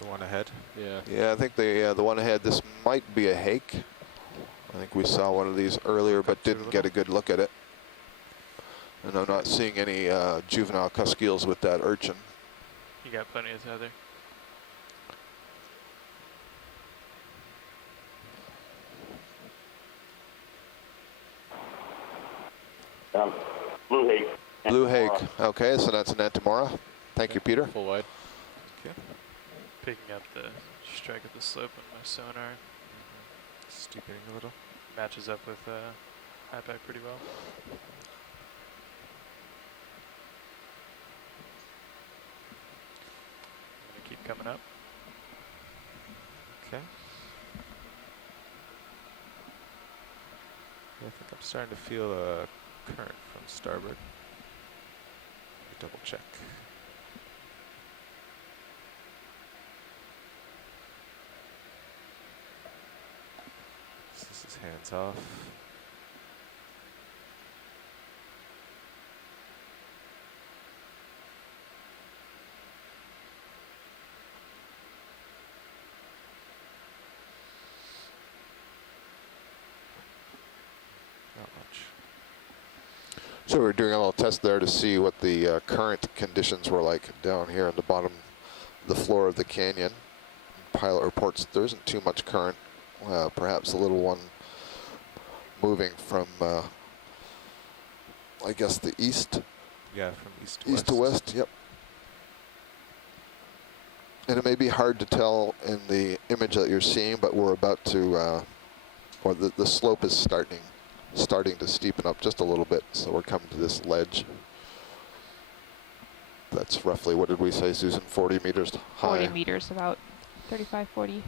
The one ahead. yeah. Yeah, I think the one ahead, this might be a hake. I think we saw one of these earlier, but didn't get a good look at it. And I'm not seeing any juvenile cusk with that urchin. You got plenty of tether. Blue hake. Blue hake. Okay, so that's an Entomora. Thank you, Peter. Full wide. Okay. Picking up the strike of the slope on my sonar. Steepening a little. Matches up with IPAC pretty well. I'm gonna keep coming up. Okay. Yeah, I think I'm starting to feel a current from starboard. Double check. So this is hands off. Not much. So we're doing a little test there to see what the current conditions were like down here on the bottom of the floor of the canyon. Pilot reports there isn't too much current, perhaps a little one moving from, I guess, the east. Yeah, from east to west. East to west, yep. And it may be hard to tell in the image that you're seeing, but we're about to, or the slope is starting to steepen up just a little bit, so we're coming to this ledge. That's roughly, what did we say, Susan, 40 meters high? 40 meters, about 35, 40.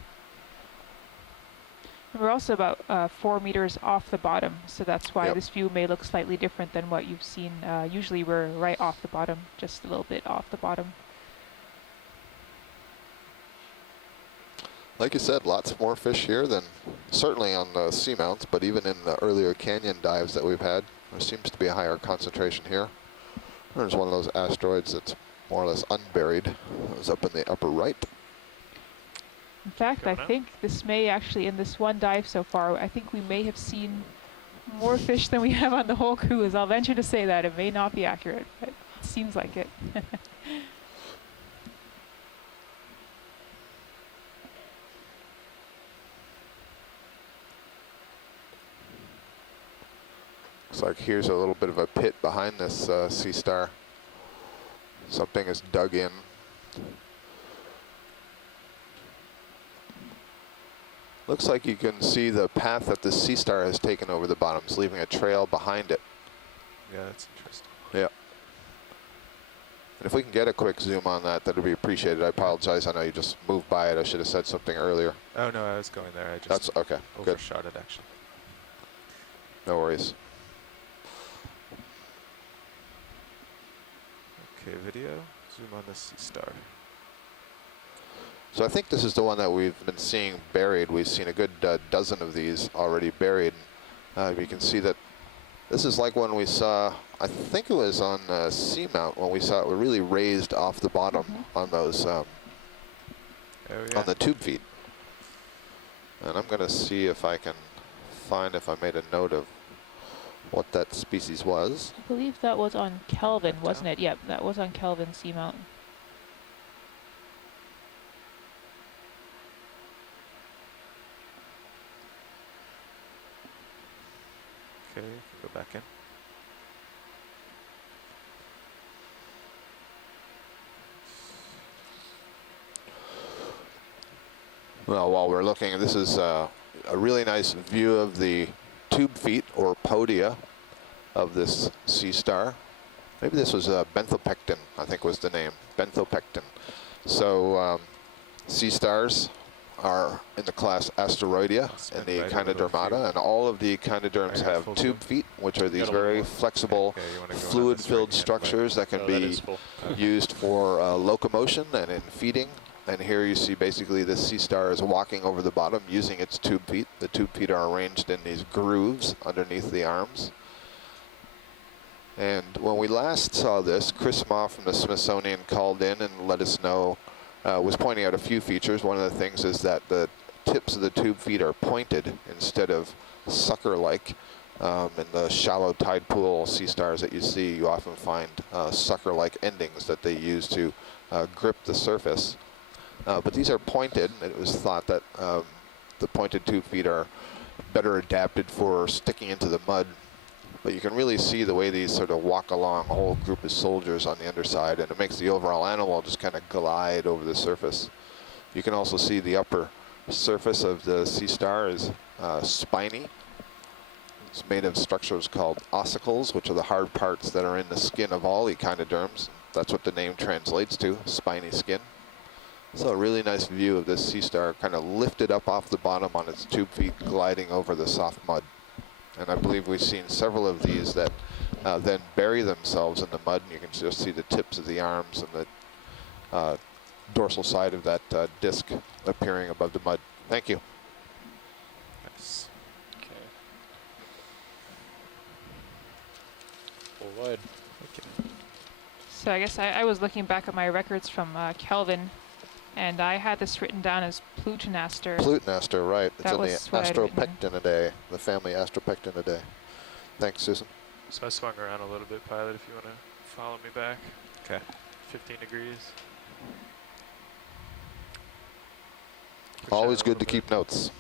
And we're also about 4 meters off the bottom, so that's why Yep. this view may look slightly different than what you've seen. Usually we're right off the bottom, just a little bit off the bottom. Like you said, lots more fish here than certainly on the seamounts, but even in the earlier canyon dives that we've had, there seems to be a higher concentration here. There's one of those asteroids that's more or less unburied. It was up in the upper right. In fact, I Going up. think this may actually, in this one dive so far, I think we may have seen more fish than we have on the whole cruise. I'll venture to say that. It may not be accurate, but it seems like it. Looks like here's a little bit of a pit behind this sea star. Something is dug in. Looks like you can see the path that the sea star has taken over the bottoms, leaving a trail behind it. Yeah, that's interesting. Yeah. And if we can get a quick zoom on that, that would be appreciated. I apologize. I know you just moved by it. I should have said something earlier. Oh no, I was going there. I just That's okay. Good. overshot it actually. No worries. Okay, video. Zoom on the sea star. So I think this is the one that we've been seeing buried. We've seen a good dozen of these already buried. You can see that this is like when we saw, I think it was on Seamount, when we saw it really raised off the bottom on those, Oh yeah. on the tube feet. And I'm going to see if I can find if I made a note of what that species was. I believe that was on Kelvin, wasn't it? Yep, that was on Kelvin Seamount. Okay, go back in. Well, while we're looking, this is a really nice view of the tube feet or podia of this sea star. Maybe this was benthopecten, I think was the name, benthopecten. So sea stars are in the class Asteroidia in the Right over the Echinodermata, field. and all of the Echinoderms I got have full tube zoom. feet, which are these Got a very little- flexible, Okay, you wanna go on this fluid-filled right-hand way. structures that can Oh, that be is full. used for locomotion and in feeding. And here you see basically this sea star is walking over the bottom using its tube feet. The tube feet are arranged in these grooves underneath the arms. And when we last saw this, Chris Ma from the Smithsonian called in and let us know, was pointing out a few features. One of the things is that the tips of the tube feet are pointed instead of sucker-like. In the shallow tide pool sea stars that you see, you often find sucker-like endings that they use to grip the surface. But these are pointed, and it was thought that the pointed tube feet are better adapted for sticking into the mud. But you can really see the way these sort of walk along, a whole group of soldiers on the underside, and it makes the overall animal just kind of glide over the surface. You can also see the upper surface of the sea star is spiny. It's made of structures called ossicles, which are the hard parts that are in the skin of all echinoderms. That's what the name translates to, spiny skin. So a really nice view of this sea star kind of lifted up off the bottom on its tube feet, gliding over the soft mud. And I believe we've seen several of these that then bury themselves in the mud, and you can just see the tips of the arms and the dorsal side of that disc appearing above the mud. Thank you. Nice. Okay. Full wide. Okay. So I guess I was looking back at my records from Kelvin, and I had this written down as Plutonaster. Plutonaster, right. It's That in the was what I'd written. Astropectinidae, the family Astropectinidae. Thanks, Susan. So I swung around a little bit, pilot, if you want to follow me back. Okay. 15 degrees. Push Always out a good to little keep notes.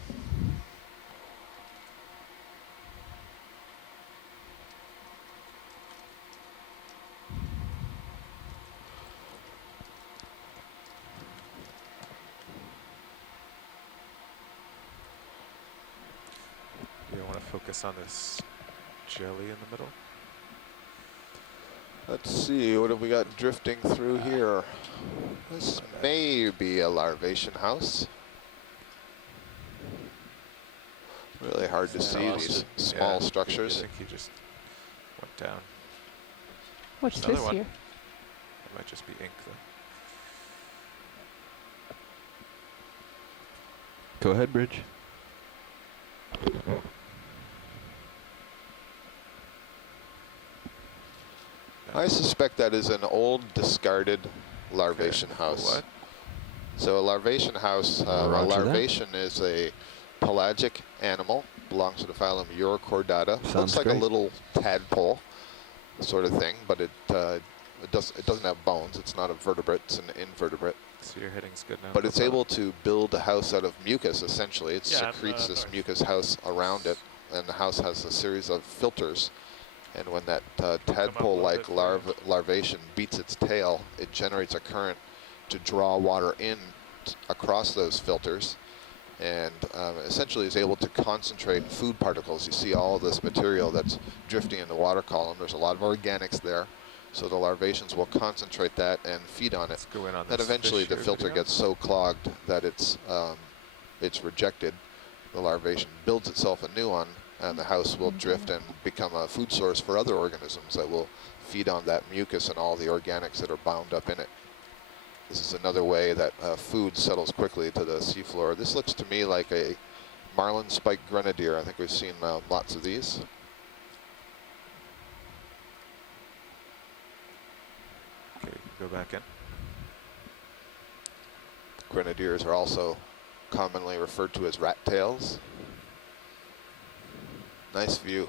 You want to focus on this jelly in the middle? Let's see, what have we got drifting through here? This may be a Larvacean House. Really hard to see these small Yeah, structures. I think he just went down. What's Another this one. here? It might just be ink though. Go ahead, Bridge. I suspect that is an old discarded Larvacean House. What? So a Larvacean House, a Roger that. Larvacean is a pelagic animal, belongs to the phylum Urochordata. Sounds Looks like great. a little tadpole sort of thing, but it doesn't have bones. It's not a vertebrate, it's an invertebrate. So your heading's good now. But it's able to build a house out of mucus, essentially. It Yeah, I'm, secretes this north. mucus house around it, and the house has a series of filters. And when that tadpole-like larvation beats its tail, it generates a current to draw water in across those filters, and essentially is able to concentrate food particles. You see all this material that's drifting in the water column. There's a lot of organics there. So the larvaceans will concentrate that and feed on it. Let's go in on Then this eventually fish the here filter video. gets so clogged that it's rejected. The larvation builds itself a new one, and the house will drift and become a food source for other organisms that will feed on that mucus and all the organics that are bound up in it. This is another way that food settles quickly to the seafloor. This looks to me like a marlin spiked grenadier. I think we've seen lots of these. Okay, go back in. Grenadiers are also commonly referred to as rat tails. Nice view,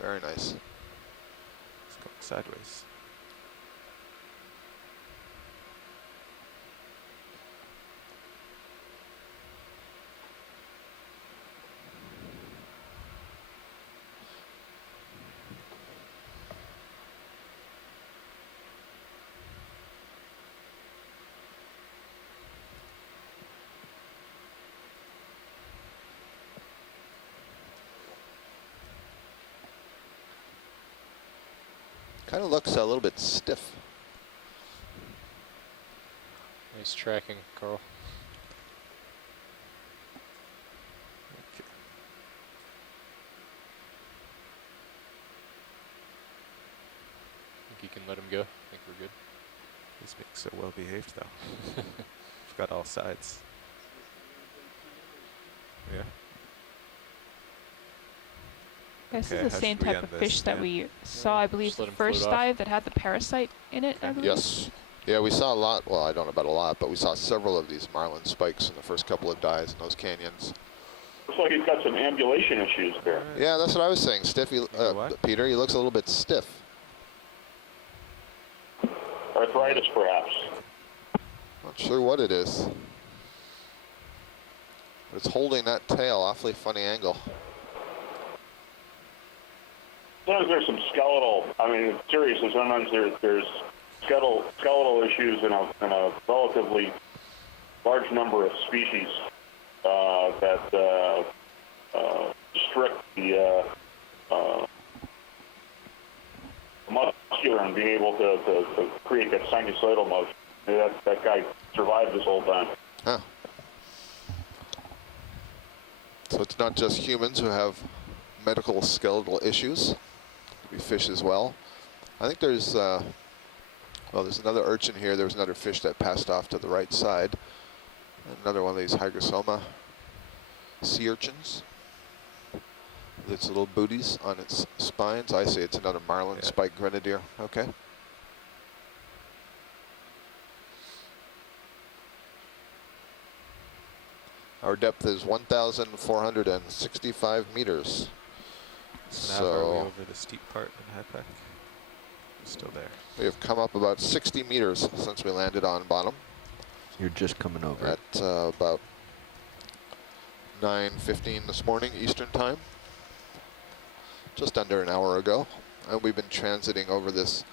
very nice. It's going sideways. Kind of looks a little bit stiff. Nice tracking, Carl. Okay. Think you can let him go? I think we're good. He's being so well behaved though. We've got all sides. Yeah. This Okay, is the how same should we type end of this, fish that Dan? we saw, I believe, Just the let 'em float first off. dive that had the parasite in it, I Okay. believe. Yes. Yeah, we saw a lot. Well, I don't know about a lot, but we saw several of these marlin spikes in the first couple of dives in those canyons. Looks like he's got some ambulation issues there. Alright. Yeah, that's what I was saying. Stiff, what? Peter, he looks a little bit stiff. Arthritis, perhaps. Not sure what it is. But it's holding that tail, awfully funny angle. Sometimes there's some skeletal, I mean, seriously, sometimes there's skeletal issues in a relatively large number of species that restrict the muscular and being able to create that sinusoidal motion. That guy survived this whole time. Huh. So it's not just humans who have medical skeletal issues. It could be fish as well. I think there's, well, there's another urchin here. There was another fish that passed off to the right side. Another one of these hygrosoma sea urchins. With its little booties on its spines. I say it's another marlin spiked grenadier. Okay. Our depth is 1,465 meters. So now are we over the steep part in High Peak? Still there. We have come up about 60 meters since we landed on bottom. You're just coming over. At about 9:15 this morning Eastern time. Just under an hour ago. And we've been transiting over this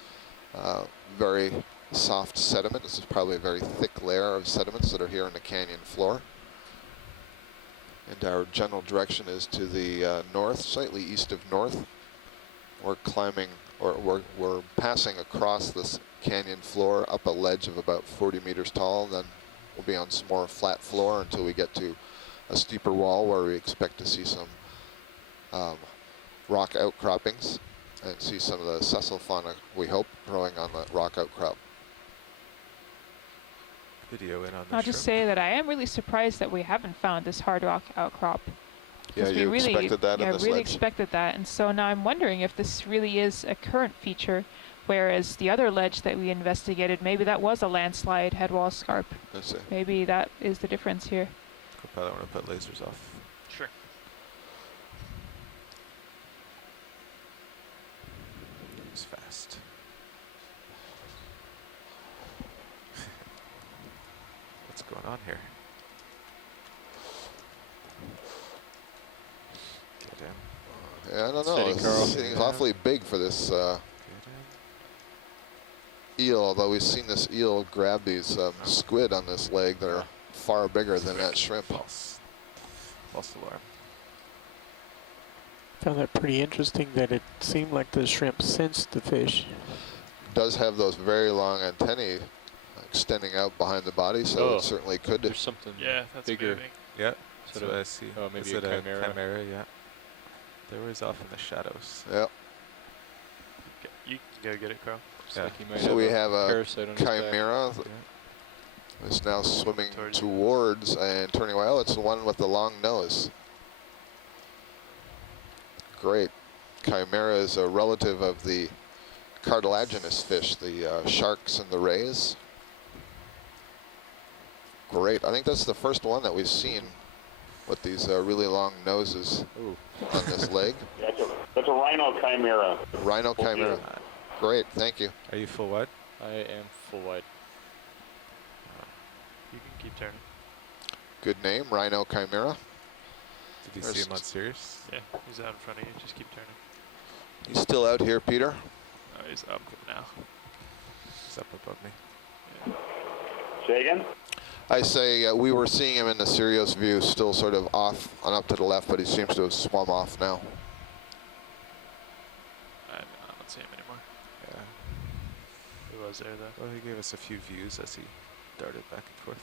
very soft sediment. This is probably a very thick layer of sediments that are here in the canyon floor. And our general direction is to the north, slightly east of north. We're climbing, or we're passing across this canyon floor up a ledge of about 40 meters tall. Then we'll be on some more flat floor until we get to a steeper wall where we expect to see some rock outcroppings and see some of the sessile fauna, we hope, growing on the rock outcrop. Video in on the I'll just say that I am really surprised that we haven't found this hard rock outcrop. Yeah, We you really, expected that in I this really ledge? expected that, and so now I'm wondering if this really is a current feature, whereas the other ledge that we investigated, maybe that was a landslide headwall scarp. Let's see. Maybe that is the difference here. Probably want to put lasers off. Sure. It's fast. What's going on here? Get in. Yeah, I don't know. Steady, This Carl. thing's awfully big for this Get eel, although we've seen this eel grab these squid on this leg that are far bigger than that shrimp. in. False alarm. Found that pretty interesting that it seemed like the shrimp sensed the fish. Does have those very long antennae extending out behind the body, so Oh. it certainly could. There's something Yeah, that's bigger. moving. Yeah, Sort that's of- what I see. oh, maybe Is a it chimera. chimera, yeah. They were off in the shadows. Yep. You can go get it, Carl. Looks Yeah. like he might So we a have a parasite on his back. chimera. Yeah. It's now swimming Towards you. towards and turning away. Oh, it's the one with the long nose. Great. Chimera is a relative of the cartilaginous fish, the sharks and the rays. Great. I think that's the first one that we've seen with these really long noses Ooh. on this leg. Yeah, that's a rhino chimera. Rhino chimera. Great. Thank you. Are you full wide? I am full wide. You can keep turning. Good name, Rhino chimera. Did you There's see him on Sirius? Yeah, he's out in front of you. Just keep turning. He's still out here, Peter. Oh, he's up now. He's up above me. Say again? I say we were seeing him in the Sirius view, still sort of off and up to the left, but he seems to have swum off now. I don't see him anymore. Yeah. He was there though. Well, he gave us a few views as he darted back and forth.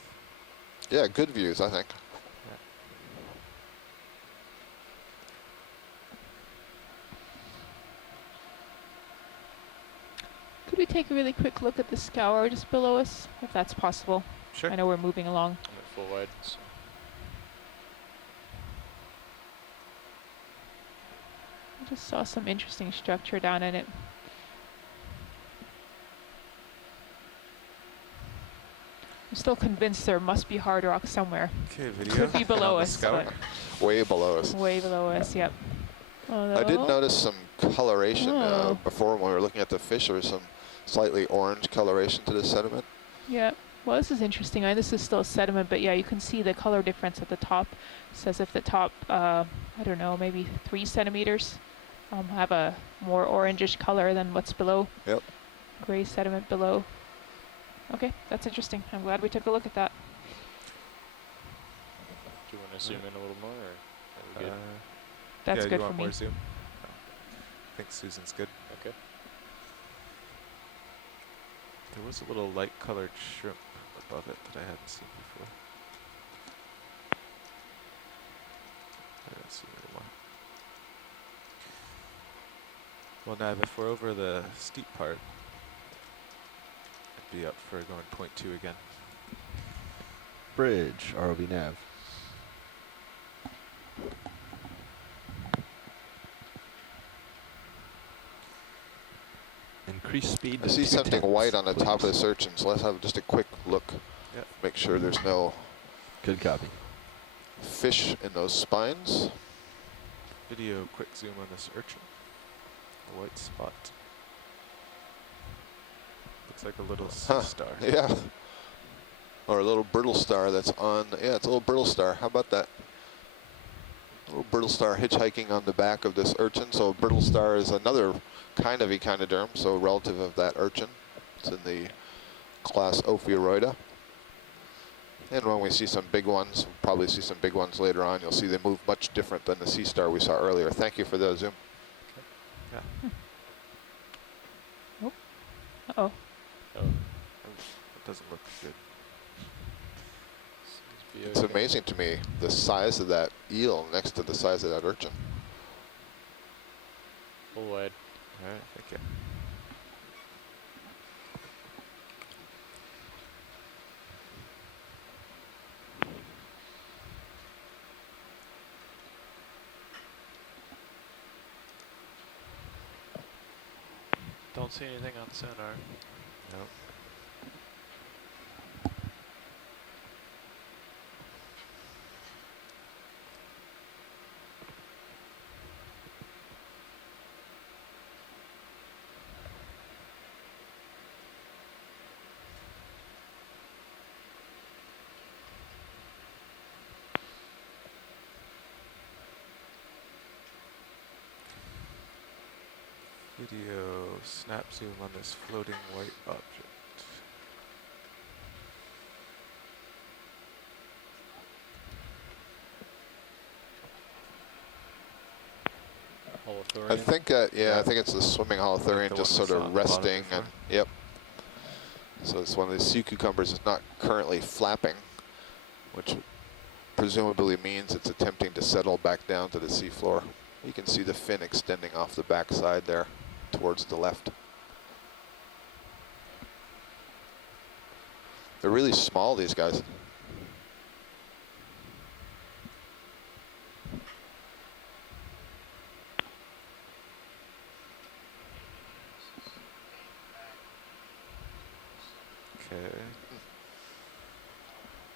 Yeah, good views, I think. Could we take a really quick look at the scour just below us, if that's possible? Sure. I know we're moving along. I'm at full wide. So. I just saw some interesting structure down in it. I'm still convinced there must be hard rock somewhere. Okay, video. Could be below on the us. Scour. But way below us. Way below us, yep. I did notice some coloration Oh. before when we were looking at the fish. There was some slightly orange coloration to the sediment. Yeah. Well, this is interesting. This is still sediment, but yeah, you can see the color difference at the top. It says if the top, I don't know, maybe 3 centimeters have a more orangish color than what's below. Yep. Gray sediment below. Okay, that's interesting. I'm glad we took a look at that. Do you want to zoom in a little more, or are we good? That's yeah, good you for want me. more zoom? No. I think Susan's good. Okay. There was a little light colored shrimp above it that I hadn't seen before. I don't see it anymore. Well, Nav, if we're over the steep part, I'd be up for going 0.2 again. Bridge, ROV nav. Increase speed. I to see 2 something tenths, white on the top of please. this urchin, so let's have just a quick look. Yep. Make sure there's no Good copy. fish in those spines. Video quick zoom on this urchin. A white spot. Looks like a little sea star. Yeah. Or a little brittle star that's on, yeah, it's a little brittle star. How about that? A little brittle star hitchhiking on the back of this urchin. So a brittle star is another kind of Echinoderm, so relative of that urchin. It's in the class Okeanos. And when we see some big ones, we'll probably see some big ones later on, you'll see they move much different than the sea star we saw earlier. Thank you for the zoom. Yeah. Uh-oh. Oh, It doesn't look good. seems to be It's okay. amazing to me, the size of that eel next to the size of that urchin. Full wide. All right, thank you. Don't see anything on sonar. Nope. Video snap zoom on this floating white object. Holothroidia. I think, yeah, I think it's the swimming holothurian the just one we sort saw of on the bottom resting, and before. yep. So it's one of these sea cucumbers that's not currently flapping, which presumably means it's attempting to settle back down to the seafloor. You can see the fin extending off the backside there towards the left. They're really small, these guys. Okay.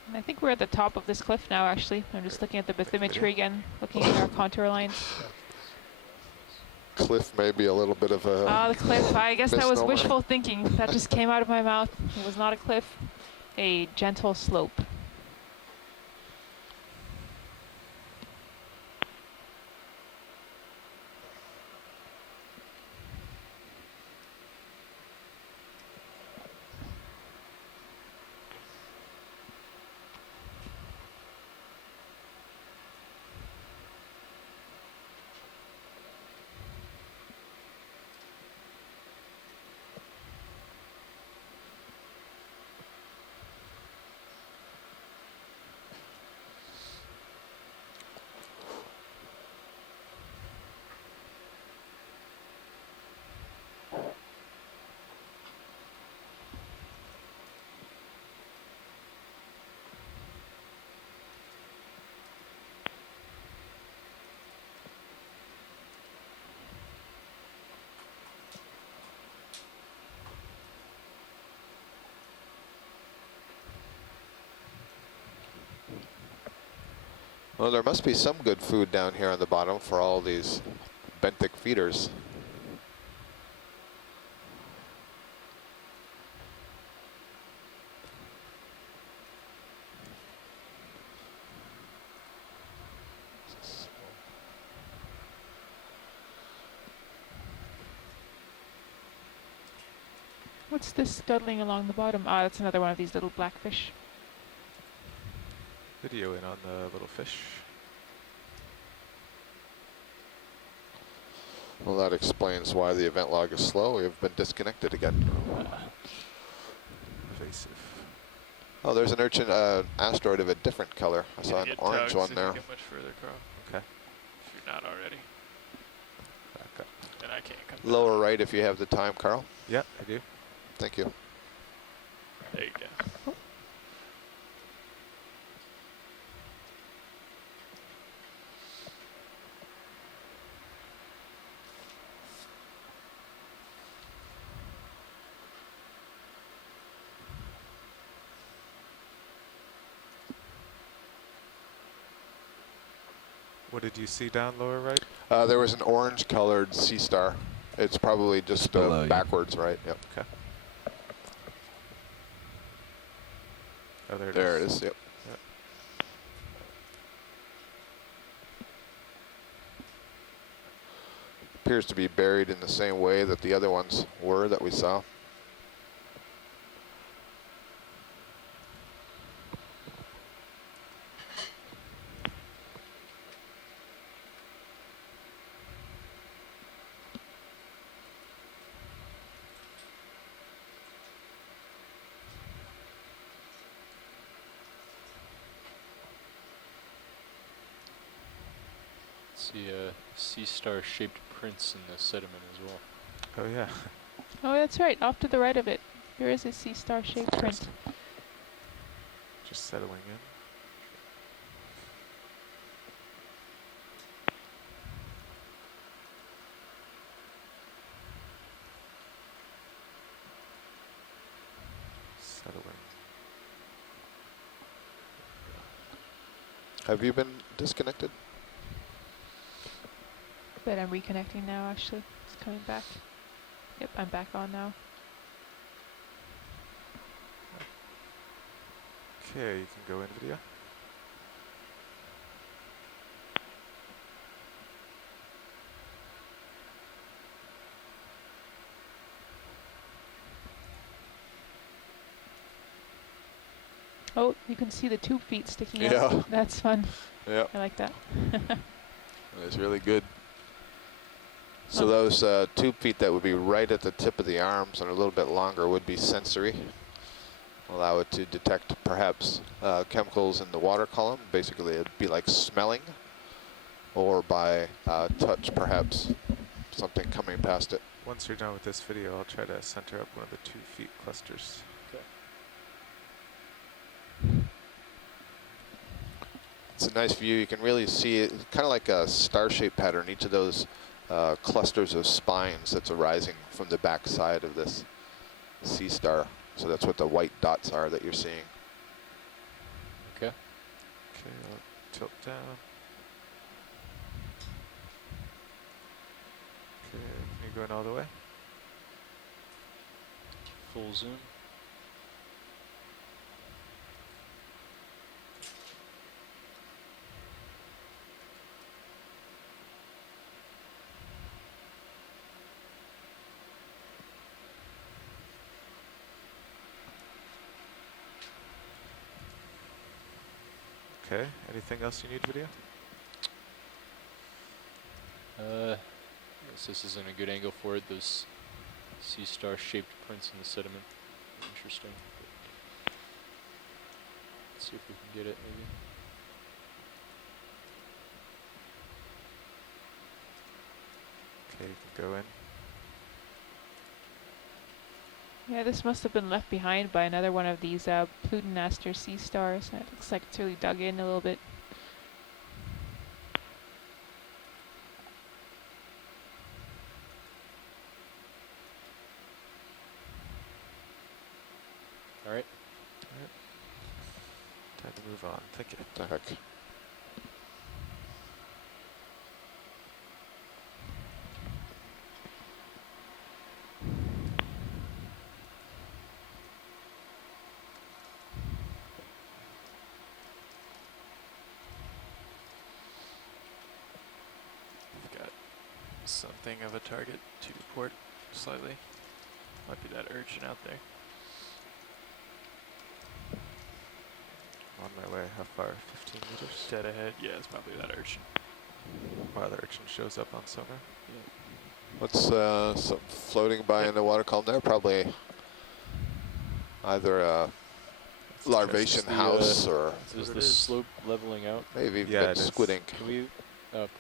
And I think we're at the top of this cliff now, actually. I'm just looking at the bathymetry again, looking at our contour lines. Cliff may be a little bit of a... The cliff. I guess that was misnomer. wishful thinking. That just came out of my mouth. It was not a cliff, a gentle slope. Well, there must be some good food down here on the bottom for all these benthic feeders. What's this scuttling along the bottom? Ah, that's another one of these little blackfish. Video in on the little fish. Well, that explains why the event log is slow. We have been disconnected again. Evasive. Oh, there's an urchin asteroid of a different color. I saw an Get orange tugs one if you there. Get much further, Carl. Okay. If you're not already, Back up. then I can't come. Lower right if you have the time, Carl. Yeah, I do. Thank you. There you go. What did you see down lower right? There was an orange colored sea star. It's probably just Below you. backwards, right? Yep. Okay. Oh, there it is. There it is. Yep. Yep. Appears to be buried in the same way that the other ones were that we saw. See a sea star shaped prints in the sediment as well. Oh yeah. Oh, that's right. Off to the right of it, there is a sea star shaped print. Just settling in. Settling. Have you been disconnected? But I'm reconnecting now, actually. It's coming back. Yep, I'm back on now. Okay, you can go in video. Oh, you can see the tube feet sticking Yeah. out. That's fun. Yep. I like that. It's really good. So those tube feet that would be right at the tip of the arms and a little bit longer would be sensory. Allow it to detect perhaps chemicals in the water column. Basically, it'd be like smelling, or by touch perhaps, something coming past it. Once you're done with this video, I'll try to center up one of the 2 feet clusters. It's a nice view. You can really see it, kind of like a star-shaped pattern. Each of those clusters of spines that's arising from the back side of this sea star. So that's what the white dots are that you're seeing. Okay. Okay, I'll tilt down. Okay, can you go in all the way? Full zoom. Okay, anything else you need video? Guess this isn't a good angle for it. Those sea star shaped prints in the sediment. Interesting. Let's see if we can get it maybe. Okay, you can go in. Yeah, this must have been left behind by another one of these Plutonaster sea stars. It looks like it's really dug in a little bit. All right. Time to move on. Thank you. What the heck? something of a target to port slightly. Might be that urchin out there. On my way. How far? 15 meters? Dead ahead. Yeah, it's probably that urchin. Wow, the urchin shows up on sonar. What's something floating by in the water column there? Probably either a Larvacean House or Is the slope leveling out? maybe even Yeah, it is. squid ink. Can we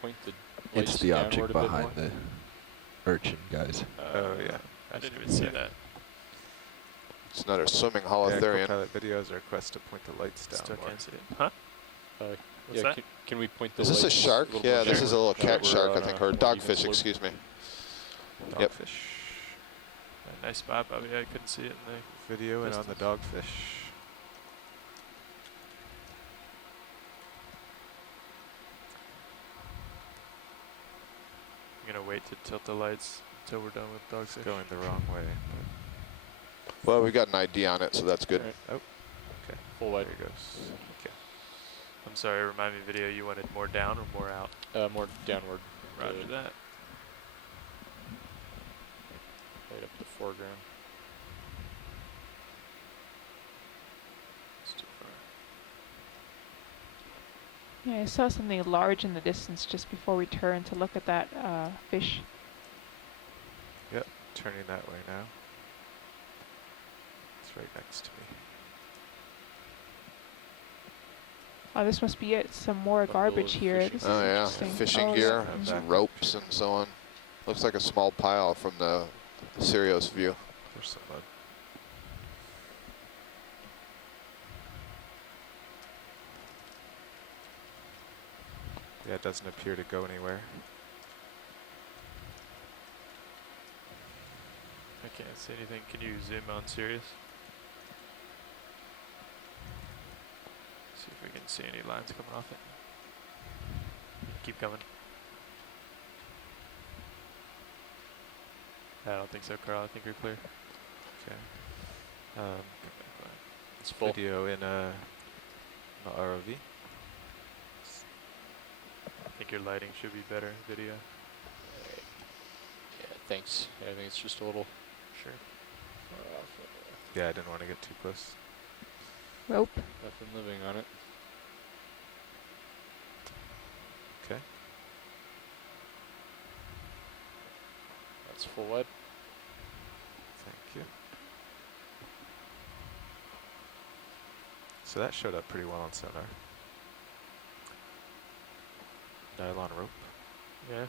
point the lights It's the downward object a bit behind more? the urchin, guys. Oh, yeah. I didn't even see that. It's another swimming Yeah, holothurian. co-pilot videos request to point the lights down Still more. can't see it. Huh? What's What's yeah, that? can we point the Is this a lights shark? little Yeah, more this is a little downward? cat We're shark, I on think, a or more dogfish, even slope. excuse me. Yep. Dogfish. Nice spot, Bobby. I couldn't see it in the Video and on the distance. dogfish. I'm gonna wait to tilt the lights until we're done with It's dogfish. going the wrong way. Well, we got an ID on it, so that's good. Alright. Oh, okay. Full There wide. he goes. Okay. I'm sorry, remind me, video, you wanted more down or more out? More downward. Roger Uh, that. Right up the foreground. It's too far. Yeah, I saw something large in the distance just before we turned to look at that fish. Turning that way now. It's right next to me. Oh, this must be it. Some more Bundle garbage of here. fishing This is Oh yeah, interesting. fishing Oh, gear, yeah. Mhm. some ropes and so on. Looks like a small pile from the Sirius view. There's some mud. Yeah, it doesn't appear to go anywhere. I can't see anything. Can you zoom on Sirius? See if we can see any lines coming off it. Keep coming. I don't think so, Carl. I think you're clear. Okay. It's full. Video in the ROV. I think your lighting should be better, video. Yeah, thanks. Yeah, I think it's just a little Sure. far off. Yeah, I didn't want to get too close. Rope. Nothing living on it. Okay. That's full wide. Thank you. So that showed up pretty well on sonar. Nylon rope. Yeah.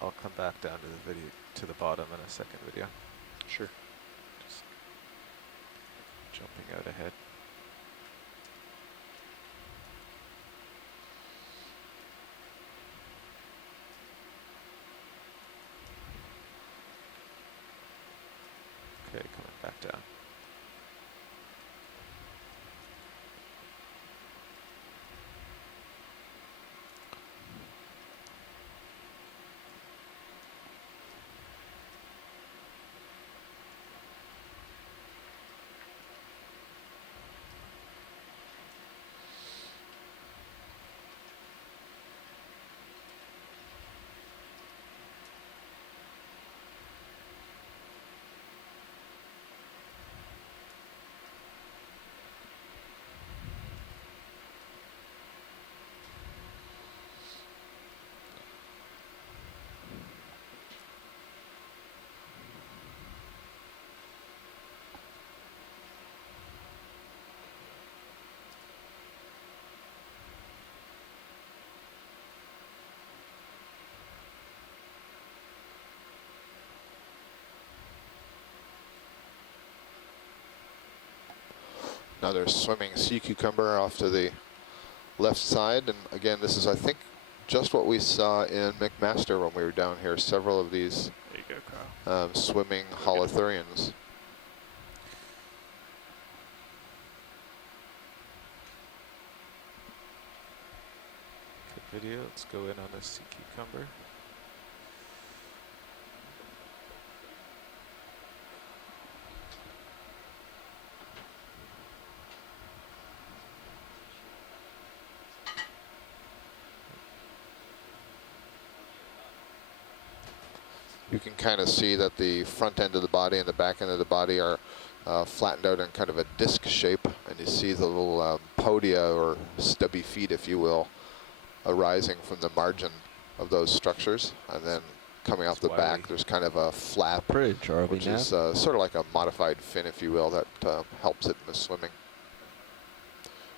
I'll come back down to the video, to the bottom in a second video. Sure. Just jumping out ahead. Okay, coming back down. Another swimming sea cucumber off to the left side. And again, this is, I think, just what we saw in McMaster when we were down here. Several of these There you go, Carl. swimming holothurians. video. Let's go in on this sea cucumber. You can kind of see that the front end of the body and the back end of the body are flattened out in kind of a disc shape, and you see the little podia or stubby feet, if you will, arising from the margin of those structures, and then coming off the back there's kind of a flap, Bridge, which is sort of like a modified fin, if you will, that helps it in the swimming.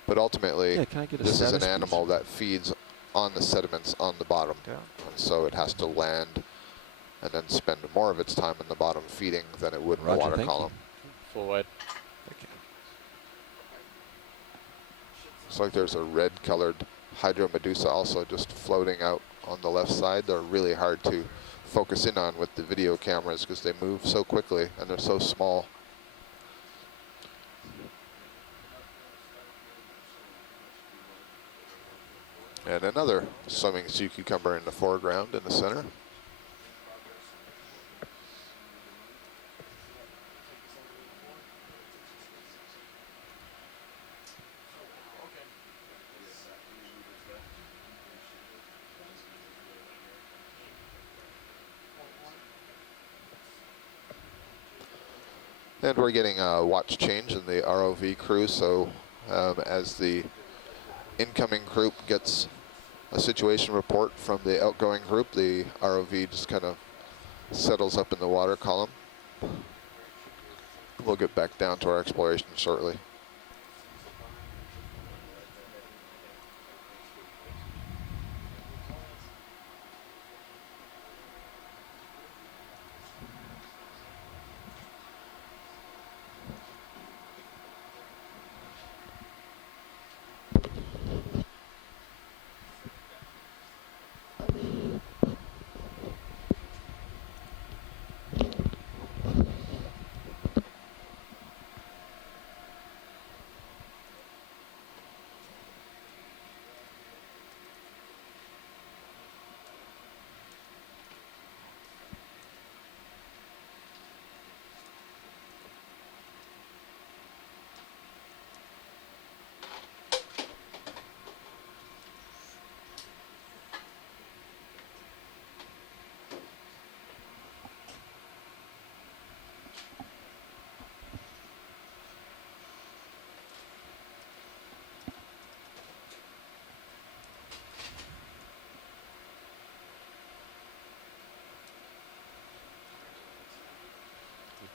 But ultimately, Yeah, can I get a this is an status, animal that feeds on the sediments on the bottom, Down. and so it has to land and then spend more of its time in the bottom feeding than it would in the Roger, water thank you. column. Full wide. Thank you. Looks like there's a red-colored hydromedusa also just floating out on the left side. They're really hard to focus in on with the video cameras because they move so quickly and they're so small. And another swimming sea cucumber in the foreground in the center. And we're getting a watch change in the ROV crew, so as the incoming group gets a situation report from the outgoing group, the ROV just kind of settles up in the water column. We'll get back down to our exploration shortly.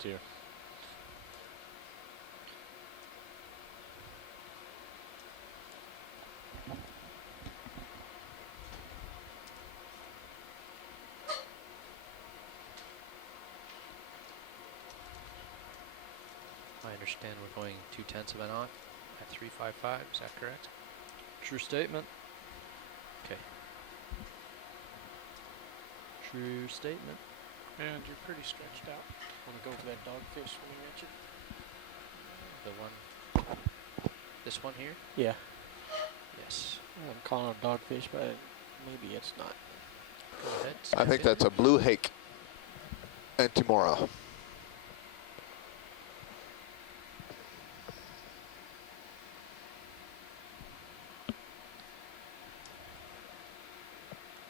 Dear. I understand we're going 2/10 of a knot at 355, is that correct? True statement. Okay. True statement. And you're pretty stretched out. Want to go to that dogfish when you mentioned? The one, this one here? Yeah. Yes. I'm calling it dogfish, but maybe it's not. Go ahead. I think that's a blue hake Antimora.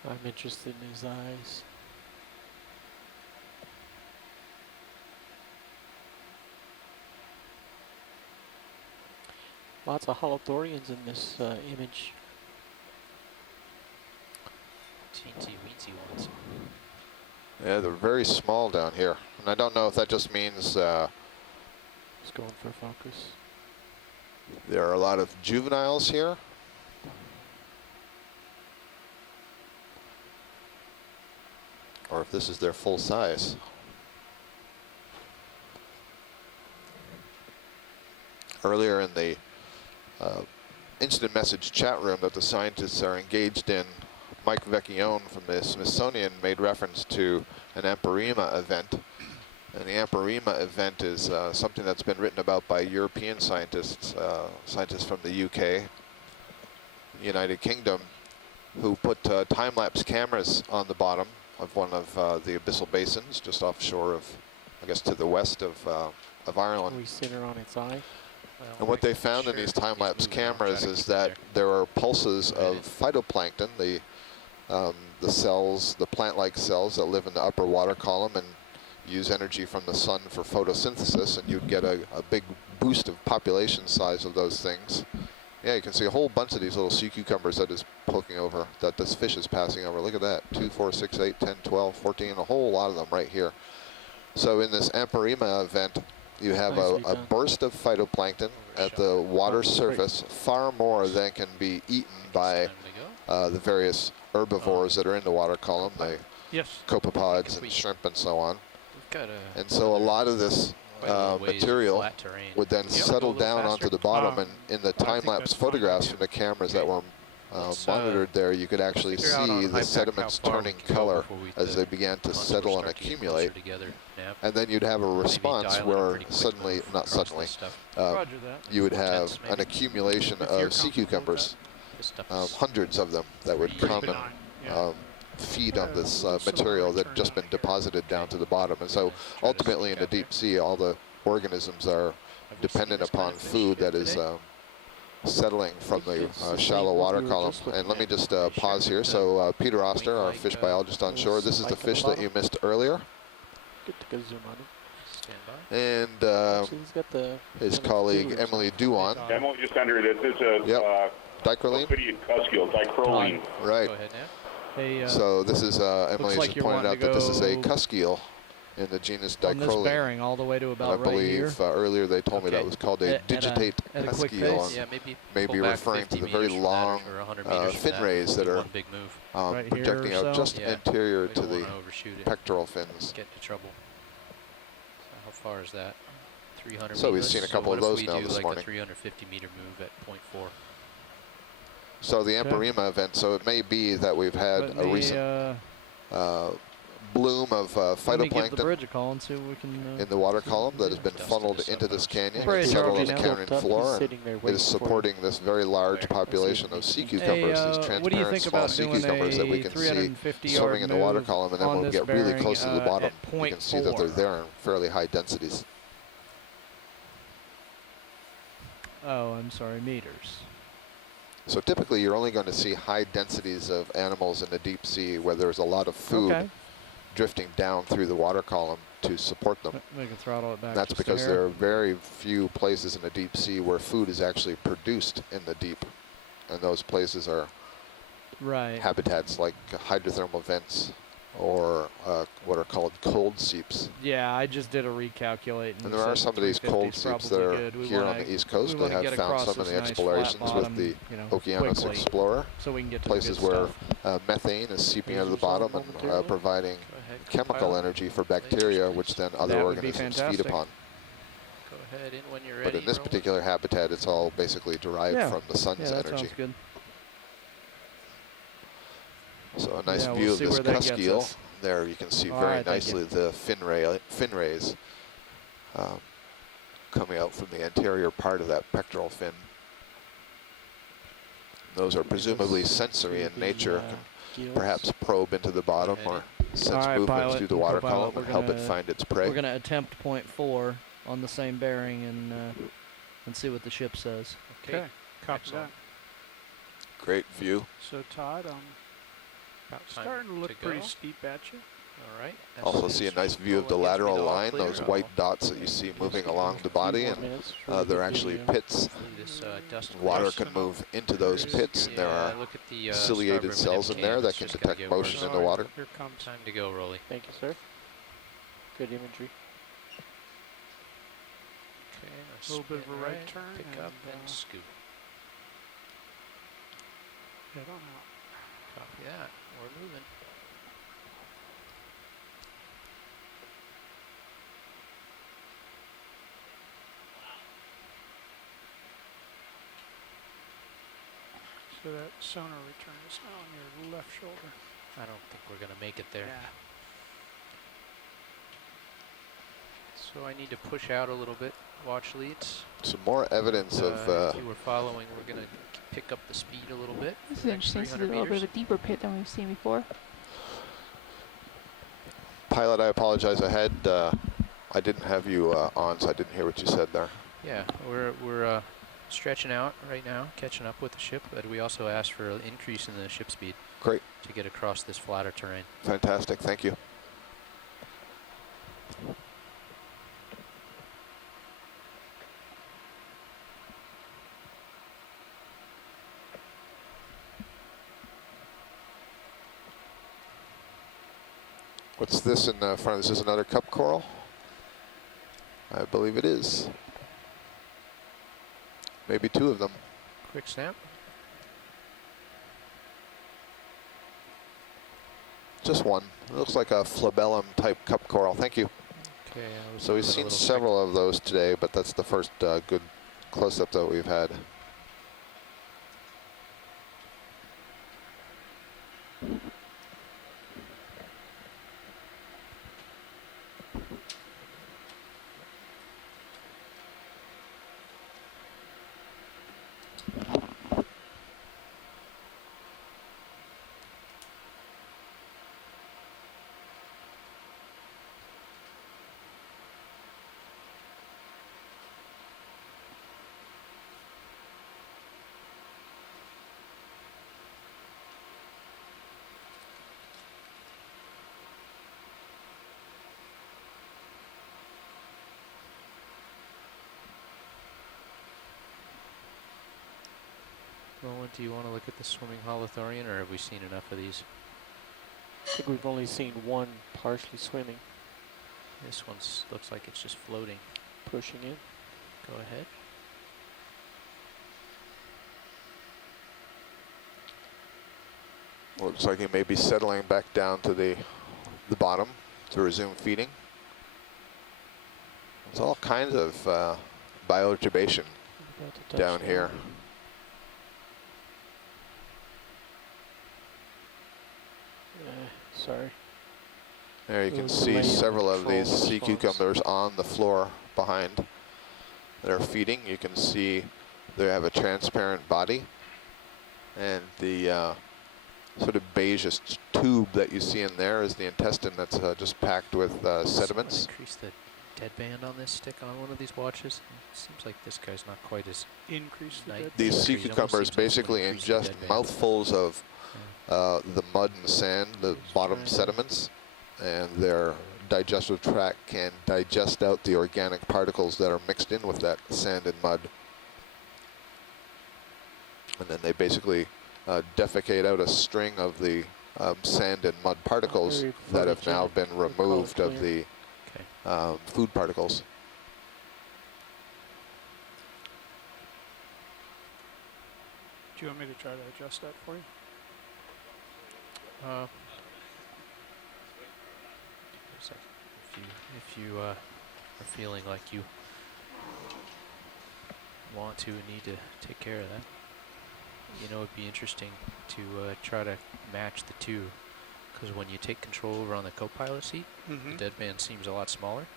I'm interested in his eyes. Lots of holothorians in this image. Teensy weensy ones. Yeah, they're very small down here. And I don't know if that just means Just going for focus. there are a lot of juveniles here. Or if this is their full size. Earlier in the instant message chat room that the scientists are engaged in, Mike Vecchione from the Smithsonian made reference to an Empirima event. And the Empirima event is something that's been written about by European scientists, scientists from the UK, United Kingdom, who put time-lapse cameras on the bottom of one of the abyssal basins just offshore of, I guess, to the west of Ireland. We center on its eye. Well, And what they found in these time-lapse cameras is that there are pulses of phytoplankton, the cells, the plant-like cells that live in the upper water column and use energy from the sun for photosynthesis, and you'd get a big boost of population size of those things. Yeah, you can see a whole bunch of these little sea cucumbers that is poking over, that this fish is passing over. Look at that, 2, 4, 6, 8, 10, 12, 14, a whole lot of them right here. So in this Empirima event, you have a burst of phytoplankton at the water surface, far more than can be eaten by the various herbivores that are in the water column, the copepods and shrimp and so on. And so a lot of this material would then settle down onto the bottom, and in the time-lapse photographs from the cameras that were monitored there, you could actually see the sediments turning color as they began to settle and accumulate. And then you'd have a response where suddenly, not suddenly, you would have an accumulation of sea cucumbers, hundreds of them that would come and feed on this material that had just been deposited down to the bottom. And so ultimately in the deep sea, all the organisms are dependent upon food that is settling from the shallow water column. And let me just pause here. So Peter Oster, our fish biologist on shore, this is the fish that you missed earlier. And his colleague Emily Duan. Demo just under it. It's a dicroline. Dicroline. Right. Go ahead now. Hey, So this is Emily's like you're pointed out wanting to that this is a go cuskeel in the genus on this Dicroline. bearing all the way to I about right believe here. earlier they told me that Okay. was called a digitate at a quick cuskeel. pace. Yeah, and maybe maybe pull back referring to 50 the very meters from long that or 100 meters from fin that rays would that be are one big move. Right here projecting or out so? just Yeah. anterior We to don't the wanna overshoot it. pectoral fins. Get into trouble. So how far is that? 300 So we've meters. seen a So couple what of if those we now do this like morning. a 350 meter move at 0.4? So the Okay. Empirima event, so it may be that we've had Let a me, recent bloom of let me give the phytoplankton bridge a call and see what we can. in the water column that has been Dusted funneled us into up this those. canyon, Bridge, settled Harvey, on the now. canyon floor, and Sitting there it waiting is for supporting this very large Where? population of sea Hey, cucumbers, these what do you transparent think small about sea doing cucumbers that we a can see 350 swimming yard in the water move column, and then on when we this get really bearing, close to the bottom, at you can see that they're 0.4? there in fairly high densities. Oh, I'm sorry, meters. So typically you're only going to see high densities of animals in the deep sea where there's a lot of food Okay. drifting down through the water column to support them. We can throttle it back. That's just a because hair. there are very few places in the deep sea where food is actually produced in the deep. And those places are Right. habitats like hydrothermal vents or what are called cold seeps. Yeah, I just did a recalculate. And there are some of these cold seeps that are here on the East Coast. They have found some in the explorations with the Okeanos Explorer. So we can get to Places the good where stuff. methane is seeping out of the bottom and providing Go ahead. chemical co-pilot. energy for bacteria, which then other That would be organisms feed fantastic. upon. Go ahead in when you're But ready. in this roll. particular habitat, it's all basically derived Yeah. from the sun's Yeah, that energy. sounds good. So a nice Yeah, view we'll of see this where that gets cuskeel. us. There you can see All very right, thank you. nicely the fin rays coming out from the anterior part of that pectoral fin. Those are presumably sensory in nature, can perhaps probe into the bottom or sense All right, movements pilot through the and water co-pilot, column and we're help it gonna- find its We're prey. going to attempt 0.4 on the same bearing and see what the ship says. Okay. Copy Excellent. Great view. So Todd, I'm About time starting to look to pretty go. steep at you. All right. Also see a nice view of the lateral line, those white dots that you see moving along the body, and they're actually pits. This dust Water can move into those pits, and there are look at the ciliated cells in there that can detect motion in the water. Here comes. Time to go, Rolly. Thank you, sir. Good imagery. Okay, A little bit of a right turn Pick up and, and scoop. Head on out. Copy that. We're moving. So that sonar return is now on your left shoulder. I don't think we're going to make it there. So I need to push out a little bit. Watch leads. Some more evidence of if you were following, we're going to pick up the speed a little bit. This for is the next interesting. This is a 300 little bit meters. of a deeper pit than we've seen before. Pilot, I apologize ahead. I didn't have you on, so I didn't hear what you said there. Yeah, we're stretching out right now, catching up with the ship, but we also asked for an increase in the ship speed. Great. To get across this flatter terrain. Fantastic. Thank you. What's this in front of this? Is another cup coral? I believe it is. Maybe two of them. Quick snap. Just one. It looks like a flabellum type cup coral. Thank you. Okay. So we've seen several of those today, but that's the first good close-up that we've had. Roland, do you want to look at the swimming holothorian, or have we seen enough of these? I think we've only seen one partially swimming, This one looks like it's just floating. pushing in. Go ahead. Looks like he may be settling back down to the bottom to resume feeding. There's all kinds of bioturbation About to touch down here. Sorry. There you can Those see land several of these control sea response. cucumbers on the floor behind. They're feeding. You can see they have a transparent body, and the sort of beigeish tube that you see in there is the intestine that's just packed with sediments. Increase the deadband on this stick on one of these watches. It seems like this guy's not quite as Increase the Night. dead. These sea It almost cucumbers seems like basically someone increased the ingest deadband. mouthfuls of the mud and sand, the bottom sediments, and their digestive tract can digest out the organic particles that are mixed in with that sand and mud. And then they basically defecate out a string of the sand and mud particles Very that have now photogenic. been They call it removed of clear. the food particles. Do you want me to try to adjust that for you? if you are feeling like you want to and need to take care of that, you know, it'd be interesting to try to match the two, because when you take control over on the co-pilot seat, Mm-hmm. the deadband seems a lot smaller.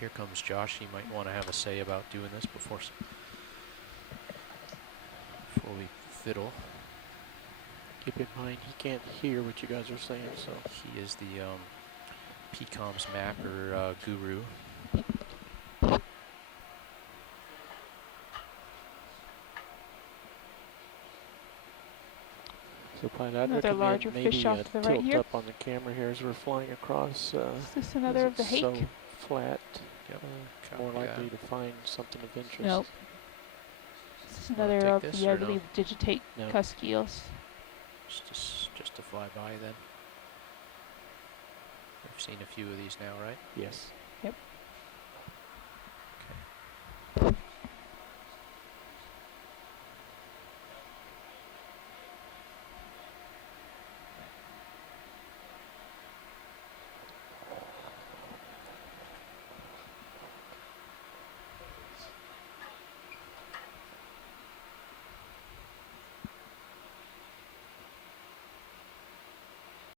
Here comes Josh. He might want to have a say about doing this before we fiddle. Keep in mind, he can't hear what you guys are saying, so. He is the PCOM's mapper guru. So pilot, I'd Another recommend larger maybe fish off to the right tilt here. up on the camera here as we're flying across. Is this another of the hake? So flat, Yep. more Copy likely that. to find something of interest. Nope. Is this Wanna another take of this the, I or no? believe, digitate No. cusk eels? Just to fly by then. We've seen a few of these now, right? Yes.